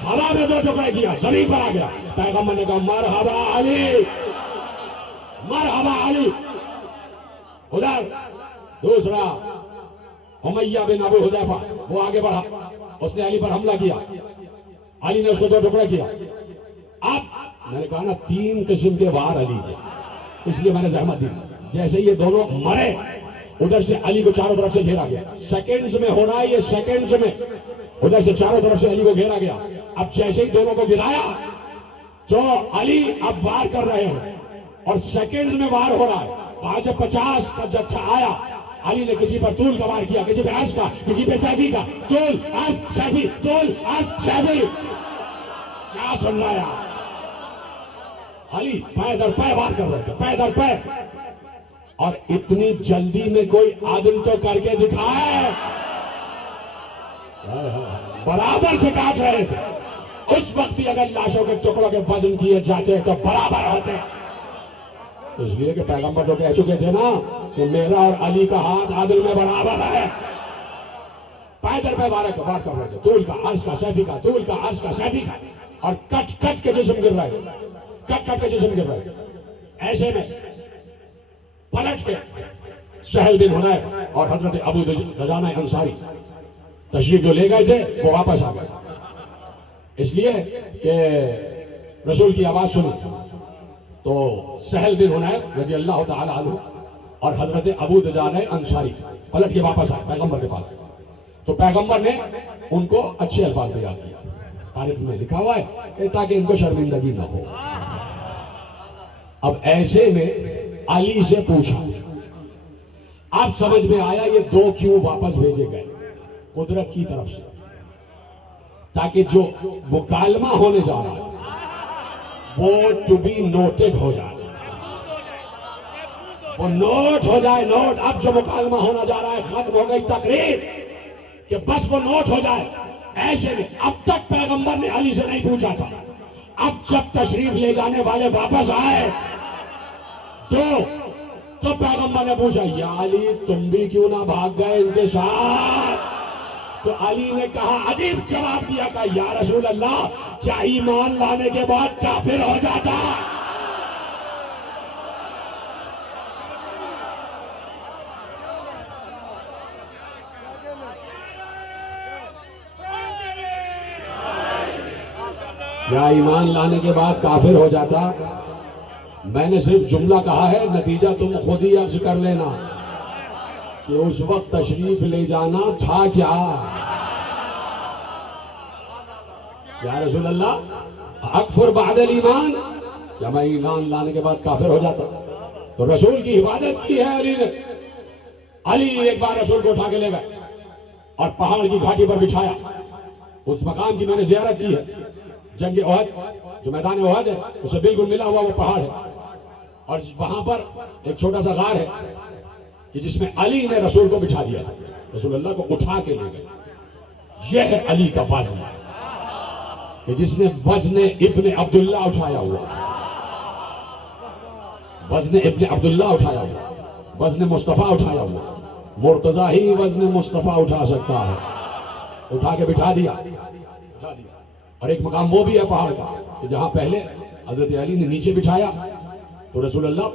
हवा में दो टुकड़े किया, जमीन पर आ गया। पैगंबर ने कहा मरहबा अली, मरहबा अली। उधर दूसरा उमैया बिन अबू हुज़ैफा वो आगे बढ़ा, उसने अली पर हमला किया। अली ने उसको दो टुकड़ा किया। अब मैंने कहा ना 3 किस्म के वार अली के, इसलिए मैंने जहमत दी। जैसे ये दोनों मरे उधर से अली को चारों तरफ से घेरा गया। सेकंड्स में हो रहा है ये, सेकंड्स में उधर से चारों तरफ से अली को घेरा गया। अब जैसे ही दोनों को गिराया तो अली अब वार कर रहे हैं और सेकंड्स में वार हो रहा है। वहां से 50 का जत्था आया, अली ने किसी पर तूल का वार किया, किसी पे अर्श का, किसी पे सैफी का। तूल अर्श सैफी, तूल अर्श सैफी। क्या सुन रहा है अली पैर दर पैर वार कर रहे थे, पैर दर पैर। और इतनी जल्दी में कोई आदिल तो करके दिखाए, बराबर से काट रहे थे। उस वक्त भी अगर लाशों के टुकड़ों के वजन किए जाते तो बराबर होते। इसलिए कि पैगंबर तो कह चुके थे ना कि मेरा और अली का हाथ आदिल में बराबर है। पैदल पे वार कर रहे थे, तूल का अर्श का सैफी का, तूल का अर्श का सैफी का, और कट कट के जिस्म गिर रहे, कट कट के जिस्म गिर रहे। ऐसे में पलट के सहल बिन हुनैफ और हजरत अबू दुजाना अंसारी तशरीफ जो ले गए थे वो वापस आ गए, इसलिए कि रसूल की आवाज सुनी। तो सहल बिन हुनैफ रजी अल्लाह तआला अन्हु और हजरत अबू दुजाना अंसारी पलट के वापस आए पैगंबर के पास। तो पैगंबर ने उनको अच्छे अल्फाज में याद किया, तारीख में लिखा हुआ है कि ताकि इनको शर्मिंदगी न हो। अब ऐसे में अली से पूछा, आप समझ में आया ये 2 क्यों वापस भेजे गए कुदरत की तरफ से, ताकि जो मुकालमा होने जा रहा है वो टू बी नोटेड हो जाए, वो नोट हो जाए, नोट। अब जो मुकालमा होना जा रहा है, खत्म हो गई तकरीर, कि बस वो नोट हो जाए। ऐसे में अब तक पैगंबर ने अली से नहीं पूछा था, अब जब तशरीफ ले जाने वाले वापस आए तो पैगंबर ने पूछा, या अली तुम भी क्यों ना भाग गए इनके साथ। तो अली ने कहा, अजीब जवाब दिया, का या रसूल अल्लाह, क्या ईमान लाने के बाद काफिर हो जाता। क्या ईमान लाने के बाद काफिर हो जाता। मैंने सिर्फ जुमला कहा है, नतीजा तुम खुद ही अर्ज कर लेना कि उस वक्त तशरीफ ले जाना था क्या। या रसूल अल्लाह अकफर बादल ईमान, क्या मैं ईमान लाने के बाद काफिर हो जाता। तो रसूल की हिफाजत की है अली ने। अली एक बार रसूल को उठा के ले गए और पहाड़ की घाटी पर बिछाया उस मकाम की मैंने जियारत की है। जंग ओहद, जो मैदान ओहद है, उससे बिल्कुल मिला हुआ वो पहाड़ है, और वहां पर एक छोटा सा गार है कि जिसमें अली ने रसूल को बिठा दिया था, रसूल अल्लाह को उठा के ले गए। यह है अली का वज़्न, कि जिसने वज़्न इब्ने अब्दुल्ला उठाया हुआ, वज़्न इब्ने अब्दुल्ला उठाया हुआ, वज़्न मुस्तफ़ा उठाया हुआ। मुर्तज़ा ही वज़्न मुस्तफ़ा उठा सकता है। उठा के बिठा दिया। और एक मकाम वो भी है पहाड़ का कि जहां पहले हजरत अली ने नीचे बिठाया तो रसूल अल्लाह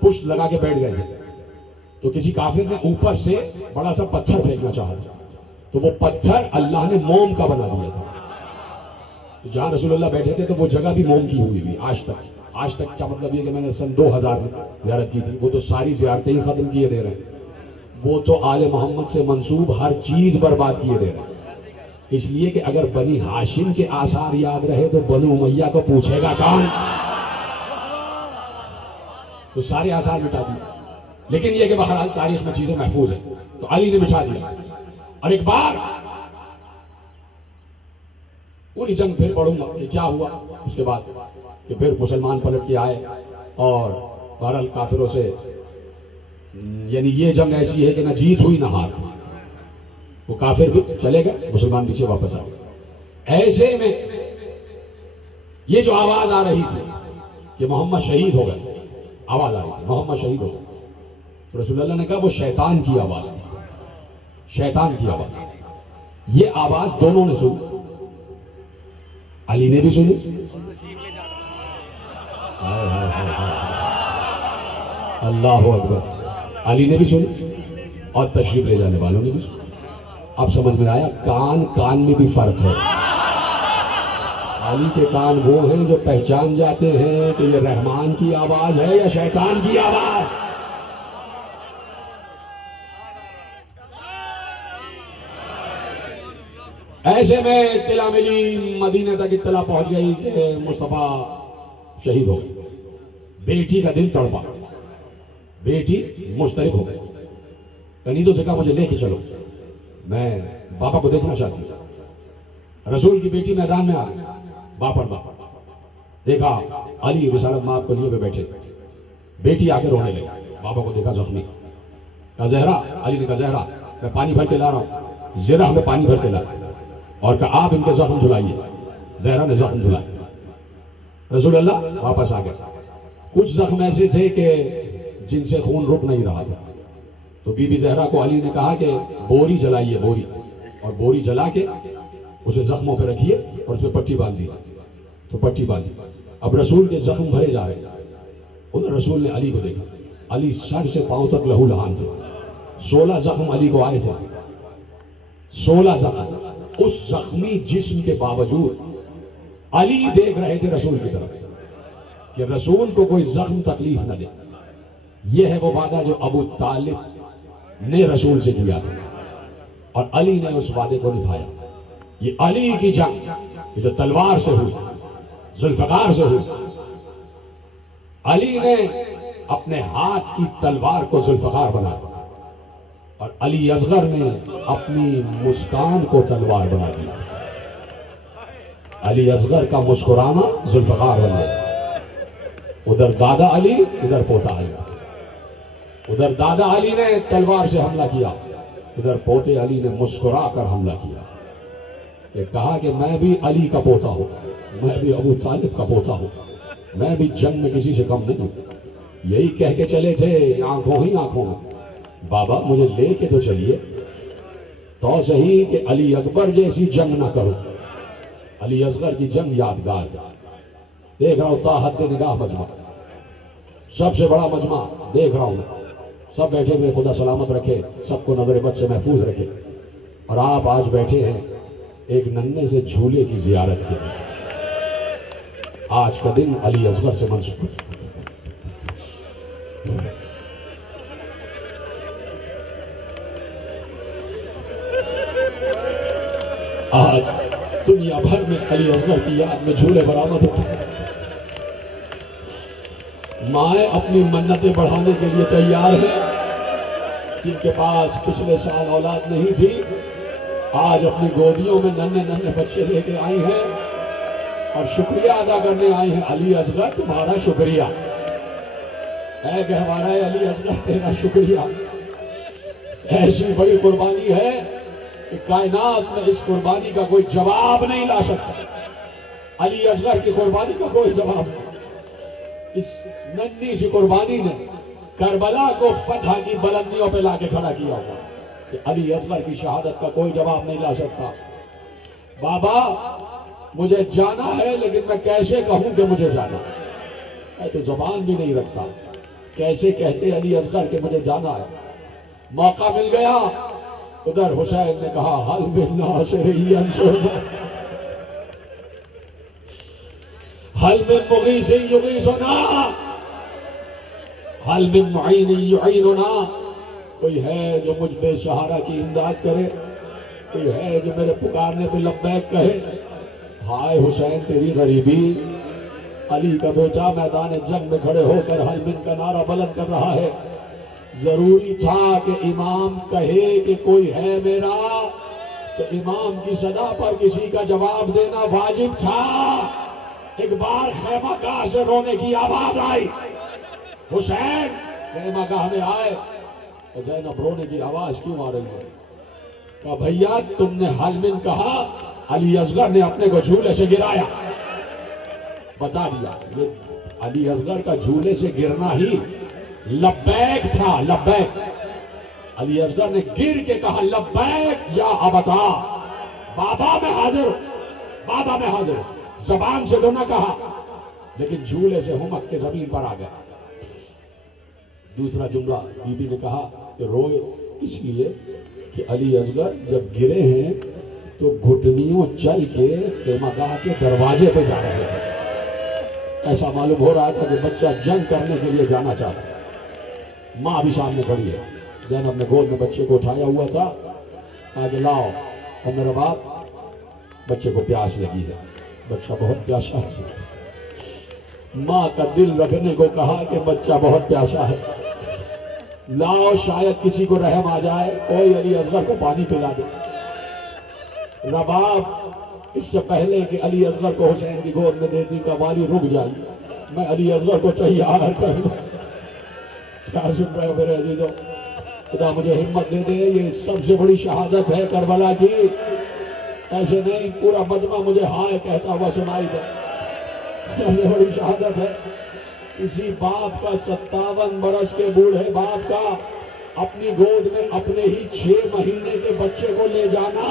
पुष्ट लगा के बैठ गए थे, तो किसी काफिर ने ऊपर से बड़ा सा पत्थर फेंकना चाहा, तो वो पत्थर अल्लाह ने मोम का बना दिया था। तो जहां रसूल अल्लाह बैठे थे तो वो जगह भी मोम की हुई हुई आज तक का मतलब ये कि मैंने सन 2000 में ज़ियारत की थी, वो तो सारी ज़ियारतें ही खत्म किए दे रहे हैं। वो तो आले मोहम्मद से मंसूब हर चीज बर्बाद किए दे रहे हैं। इसलिए कि अगर बनी हाशिम के आसार याद रहे तो बनु उमैया को पूछेगा कौन। तो सारे आसार मिटा दिए, लेकिन यह कि बहरहाल तारीख में चीजें महफूज है। तो अली ने बिठा दिया, और एक बार पूरी जंग फिर पढ़ूंगा कि क्या हुआ उसके बाद, कि फिर मुसलमान पलट के आए और बहरहाल काफिरों से, यानी ये जंग ऐसी है कि ना जीत हुई ना हार। वो काफिर भी चले गए, मुसलमान पीछे वापस आ गए। ऐसे में ये जो आवाज आ रही थी कि मोहम्मद शहीद हो गए, आवाज आ रही थी मोहम्मद शहीद हो गए, तो रसूलुल्लाह ने कहा वो शैतान की आवाज थी, शैतान की आवाज। ये आवाज दोनों ने सुनी, अली ने भी सुनी, अल्लाह अकबर, अली ने भी सुनी और तशरीफ ले जाने वालों ने भी सुनी। अब समझ में आया कान कान में भी फर्क है। अली के कान वो हैं जो पहचान जाते हैं कि ये रहमान की आवाज है या शैतान की आवाज। ऐसे में इत्तला मिली, मदीने तक इत्तला पहुंच गई कि मुस्तफा शहीद हो गई। बेटी का दिल तड़पा, बेटी मुस्तरिब हो गई। कनीजों से कहा मुझे लेके चलो, मैं बाबा को देखना चाहती हूं। रसूल की बेटी मैदान में आ गई, बापा देखा अली रिसालत माँ को लिए हुए बैठे, बेटी आके रोने लगी। बाबा को देखा जख्मी, कहा जहरा, अली ने कहा जहरा मैं पानी भर के ला रहा हूं, ज़रा में पानी भर के ला, और कहा आप इनके जख्म धुलाइए। जहरा ने जख्म धुलाए, रसूल अल्लाह वापस आ गए। कुछ जख्म ऐसे थे कि जिनसे खून रुक नहीं रहा था, तो बीबी जहरा को अली ने कहा कि बोरी जलाइए, बोरी, और बोरी जला के उसे जख्मों पे रखिए और उसमें पट्टी बांध दी। तो पट्टी बांधी, अब रसूल के जख्म भरे जा रहे। उधर रसूल ने अली को देखा, अली सर से पांव तक लहू लहान थे। 16 जख्म अली को आए थे, 16 जख्म। उस जख्मी जिस्म के बावजूद अली देख रहे थे रसूल की तरफ कि रसूल को कोई जख्म तकलीफ न दे। यह है वो वादा जो अबू तालिब ने रसूल से किया था, और अली ने उस वादे को निभाया। ये अली की जंग जो तलवार से हुई, जुल्फकार से हुई, अली ने अपने हाथ की तलवार को जुल्फकार बनाया, और अली असगर ने अपनी मुस्कान को तलवार बना दिया। अली असगर का मुस्कुराना जुल्फकार बन गया। उधर दादा अली, इधर पोता अली। उधर दादा अली ने तलवार से हमला किया, इधर पोते अली ने मुस्कुरा कर हमला किया। ये कहा कि मैं भी अली का पोता हूं, मैं भी अबू तालिब का पोता हूं, मैं भी जंग में किसी से कम नहीं हूं। यही कह के चले थे आंखों ही आंखों में, बाबा मुझे लेके तो चलिए, तो सही कि अली अकबर जैसी जंग ना करो, अली असगर की जंग यादगार। देख रहा हूं ताहत निगाह मजमा, सबसे बड़ा मजमा देख रहा हूं मैं, सब बैठे हुए, खुदा सलामत रखे, सबको नजर बद से महफूज रखे। और आप आज बैठे हैं एक नन्हे से झूले की जियारत के लिए। आज का दिन अली असगर से मंसूब। आज दुनिया भर में अली असगर की याद में झूले बरामद होते हैं। माए अपनी मन्नतें बढ़ाने के लिए तैयार है। जिनके पास पिछले साल औलाद नहीं थी, आज अपनी गोदियों में नन्हे नन्हे बच्चे लेके आई हैं और शुक्रिया अदा करने आई हैं। अली असगर तुम्हारा शुक्रिया है कि हमारा अली असगर तेरा शुक्रिया। ऐसी बड़ी कुर्बानी है कि कायनात में इस कुर्बानी का कोई जवाब नहीं ला सकता। अली असगर की कुर्बानी का कोई जवाब नहीं। इस नन्ही सी कुर्बानी ने करबला को फतह की बुलंदियों पे लाके खड़ा किया होगा कि अली असगर की शहादत का कोई जवाब नहीं ला सकता। बाबा मुझे जाना है, लेकिन मैं कैसे कहूं कि मुझे जाना है? मैं तो जुबान भी नहीं रखता, कैसे कहते अली असगर के मुझे जाना है? मौका मिल गया, उधर हुसैन ने कहा हल बिन नासिरियन हल बिन मुगीसिन युगीसुना हल बिन मुईनिन युईनुना। कोई है जो मुझ बेसहारा की इमदाद करे? कोई है जो मेरे पुकारने पे लब्बैक कहे? हाय हुसैन तेरी गरीबी। अली का बेटा मैदान जंग में खड़े होकर हल बिन का नारा बुलंद कर रहा है। जरूरी था कि इमाम कहे कि कोई है मेरा, तो इमाम की सदा पर किसी का जवाब देना वाजिब था। एक बार खैमागाह से रोने की आवाज आई। हुसैन खैमागाह में आए तो ज़ैनब रोने की आवाज क्यों आ रही है? कहा भैया तुमने हलमिन कहा, अली असगर ने अपने को झूले से गिराया। बता दिया ये अली असगर का झूले से गिरना ही लब्बैक था। लब्बैक अली असगर ने गिर के कहा लब्बैक या अबता, बाबा मैं हाजिर हूं, बाबा मैं हाजिर हूं। जबान से तो ना कहा, लेकिन झूले से हुमक के जमीन पर आ गया। दूसरा जुमला बीबी ने कहा कि रोए इसलिए कि अली असगर जब गिरे हैं तो घुटनियों चल के खेमागाह के दरवाजे पे जा रहे थे। ऐसा मालूम हो रहा था कि बच्चा जंग करने के लिए जाना चाहता है। माँ भी सामने खड़ी है। ज़ैनब ने गोद में बच्चे को उठाया हुआ था। कहा कि लाओ, और मेरा बाप बच्चे को प्यास लगी है, बच्चा बहुत प्यासा है। माँ का दिल रखने को कहा कि बच्चा बहुत प्यासा है, लाओ शायद किसी को रहम आ जाए, कोई अली असगर को पानी पिला दे। रबाब इससे पहले कि अली असगर को हुसैन की गोद में देती का वाली रुक जाए, मैं अली असगर को तैयार कर लूं। क्या सुन रहे हो मेरे अजीजों? खुदा मुझे हिम्मत दे दे। ये सबसे बड़ी शहादत है करबला की। ऐसे नहीं पूरा मजमा मुझे हाय कहता हुआ सुनाई दे। सबसे बड़ी शहादत है किसी बाप का 57 बरस के बूढ़े बाप का अपनी गोद में अपने ही 6 महीने के बच्चे को ले जाना।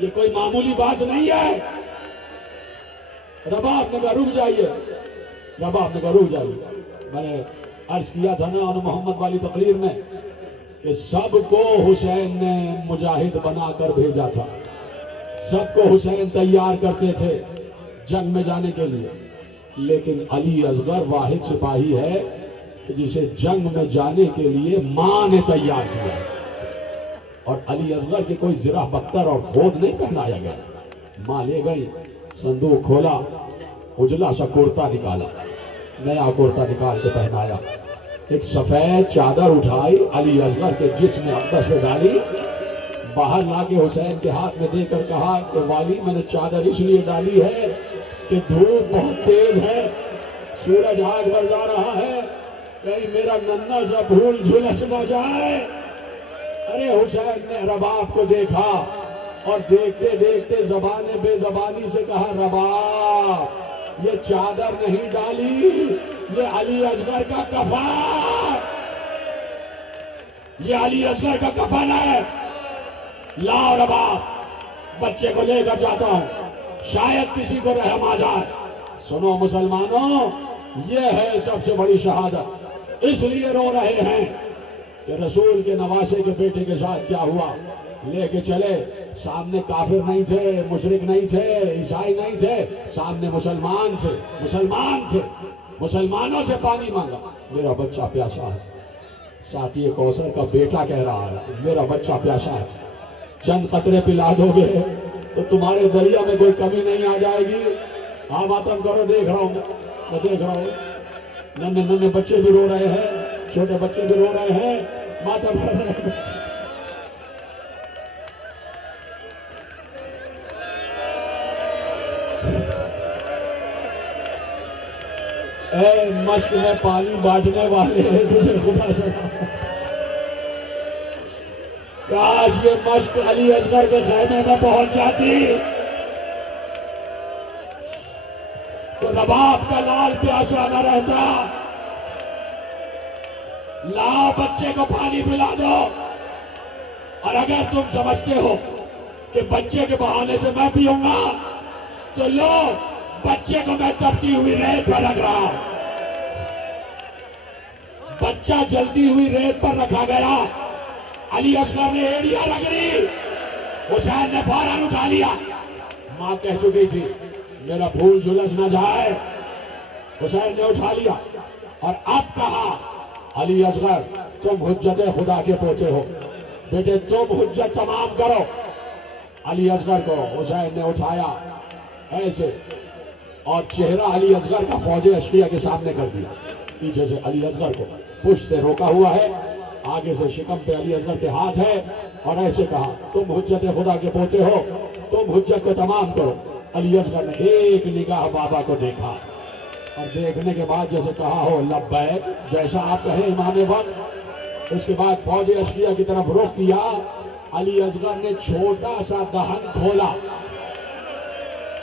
ये कोई मामूली बात नहीं है। रबाब ने कहा रुक जाइए, रबाब ने कहा रुक जाइए। मैंने अर्ज किया था ना मोहम्मद वाली तकरीर में कि सबको हुसैन ने मुजाहिद बनाकर भेजा था, सबको हुसैन तैयार करते थे जंग में जाने के लिए, लेकिन अली असगर वाहिद सिपाही है कि जिसे जंग में जाने के लिए मां ने तैयार किया। और अली असगर के कोई जिरा बख्तर और खोद नहीं पहनाया गया। मां ले गई, संदूक खोला, उजला सा कुर्ता निकाला, नया कुर्ता निकाल के पहनाया, एक सफेद चादर उठाई अली असगर के जिस्म अक़दस में डाली, बाहर लाके हुसैन के हाथ में देकर कहा कि वाली मैंने चादर इसलिए डाली है कि धूप बहुत तेज है, सूरज आग बरसा रहा है, कहीं मेरा नन्हा सा फूल झुलस न जाए। अरे हुसैन ने रबाब को देखा और देखते देखते जबाने बेजबानी से कहा रबाब ये चादर नहीं डाली, ये अली असगर का कफन, ये अली असगर का कफन है। लाओ रबाब बच्चे को लेकर जाता हूं, शायद किसी को रहम आ जाए। सुनो मुसलमानों, ये है सबसे बड़ी शहादत। इसलिए रो रहे हैं कि रसूल के नवासे के बेटे के साथ क्या हुआ। लेके चले, सामने काफिर नहीं थे, मुशरिक नहीं थे, ईसाई नहीं थे, सामने मुसलमान थे, मुसलमान थे। मुसलमानों से पानी मांगा, मेरा बच्चा प्यासा है। साथी कौसर का बेटा कह रहा है मेरा बच्चा प्यासा है, चंद कतरे पिला दोगे तो तुम्हारे दरिया में कोई कमी नहीं आ जाएगी। हाँ मातम करो, देख रहा हूं मैं देख रहा हूं, नन्हे नन्हे बच्चे भी रो रहे हैं, छोटे बच्चे भी रो रहे हैं, मातम कर रहे हैं। ए मश्क में पानी बांटने वाले तुझे खुदा सलाम। काश ये मश्क अली असगर के खेमे में पहुंच जाती तो रबाब का लाल प्यासा न रहता। लाओ बच्चे को पानी पिला दो। और अगर तुम समझते हो कि बच्चे के बहाने से मैं पीऊंगा तो लो, बच्चे को मैं तपती हुई रेत पर रख रहा हूं। बच्चा जलती हुई रेत पर रखा गया। अली असगर ने एड़िया रगड़ी, हुसैन ने फौरन उठा लिया। मां कह चुकी थी मेरा फूल झुलस न जाए। हुसैन ने उठा लिया और अब कहा अली असगर तुम हुज्जत खुदा के पोते हो, बेटे तुम हुज्जत तमाम करो। अली असगर को हुसैन ने उठाया ऐसे और चेहरा अली असगर का फौज अश्किया के सामने कर दिया। पीछे से अली असगर को पुश से रोका हुआ है, आगे से शिकम पे अली असगर के हाथ है और ऐसे कहा तुम हुज्जत खुदा के पोते हो, तुम हुज्जत को तमाम करो। अली असगर ने एक निगाह बाबा को देखा और देखने के बाद जैसे कहा हो लब्बैक, जैसा आप कहें इमाम वक्त। उसके बाद फौज अश्किया की तरफ रुख किया। अली असगर ने छोटा सा दहन खोला,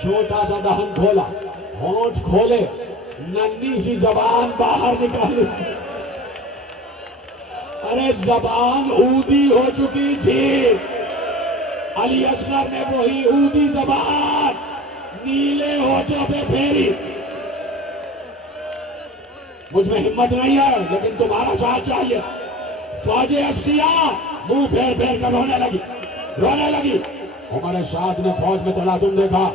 छोटा सा दहन खोला, होंठ खोले, नन्ही सी जबान बाहर निकाली। अरे जबान ऊदी हो चुकी थी। अली असगर ने वही ऊदी जबान नीले होठों पे फेरी। मुझ में हिम्मत नहीं है लेकिन तुम्हारा साथ चाहिए। फौज अश्किया मुंह फेर फेर कर रोने लगी, रोने लगी। हमारे साथ ने फौज में चला तुम देखा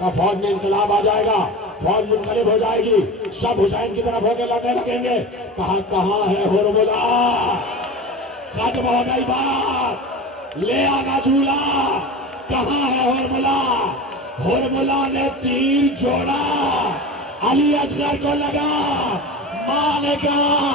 का फौज में इंकलाब आ जाएगा, फौज मुनकलिब हो जाएगी, सब हुसैन की तरफ होकर लड़ने लगेंगे। कहां है हुरमुला? खत्म हो गई बात, ले आना झूला। कहां है हुरमुला? हुरमुला ने तीर जोड़ा, अली असगर को लगा। मां ने कहा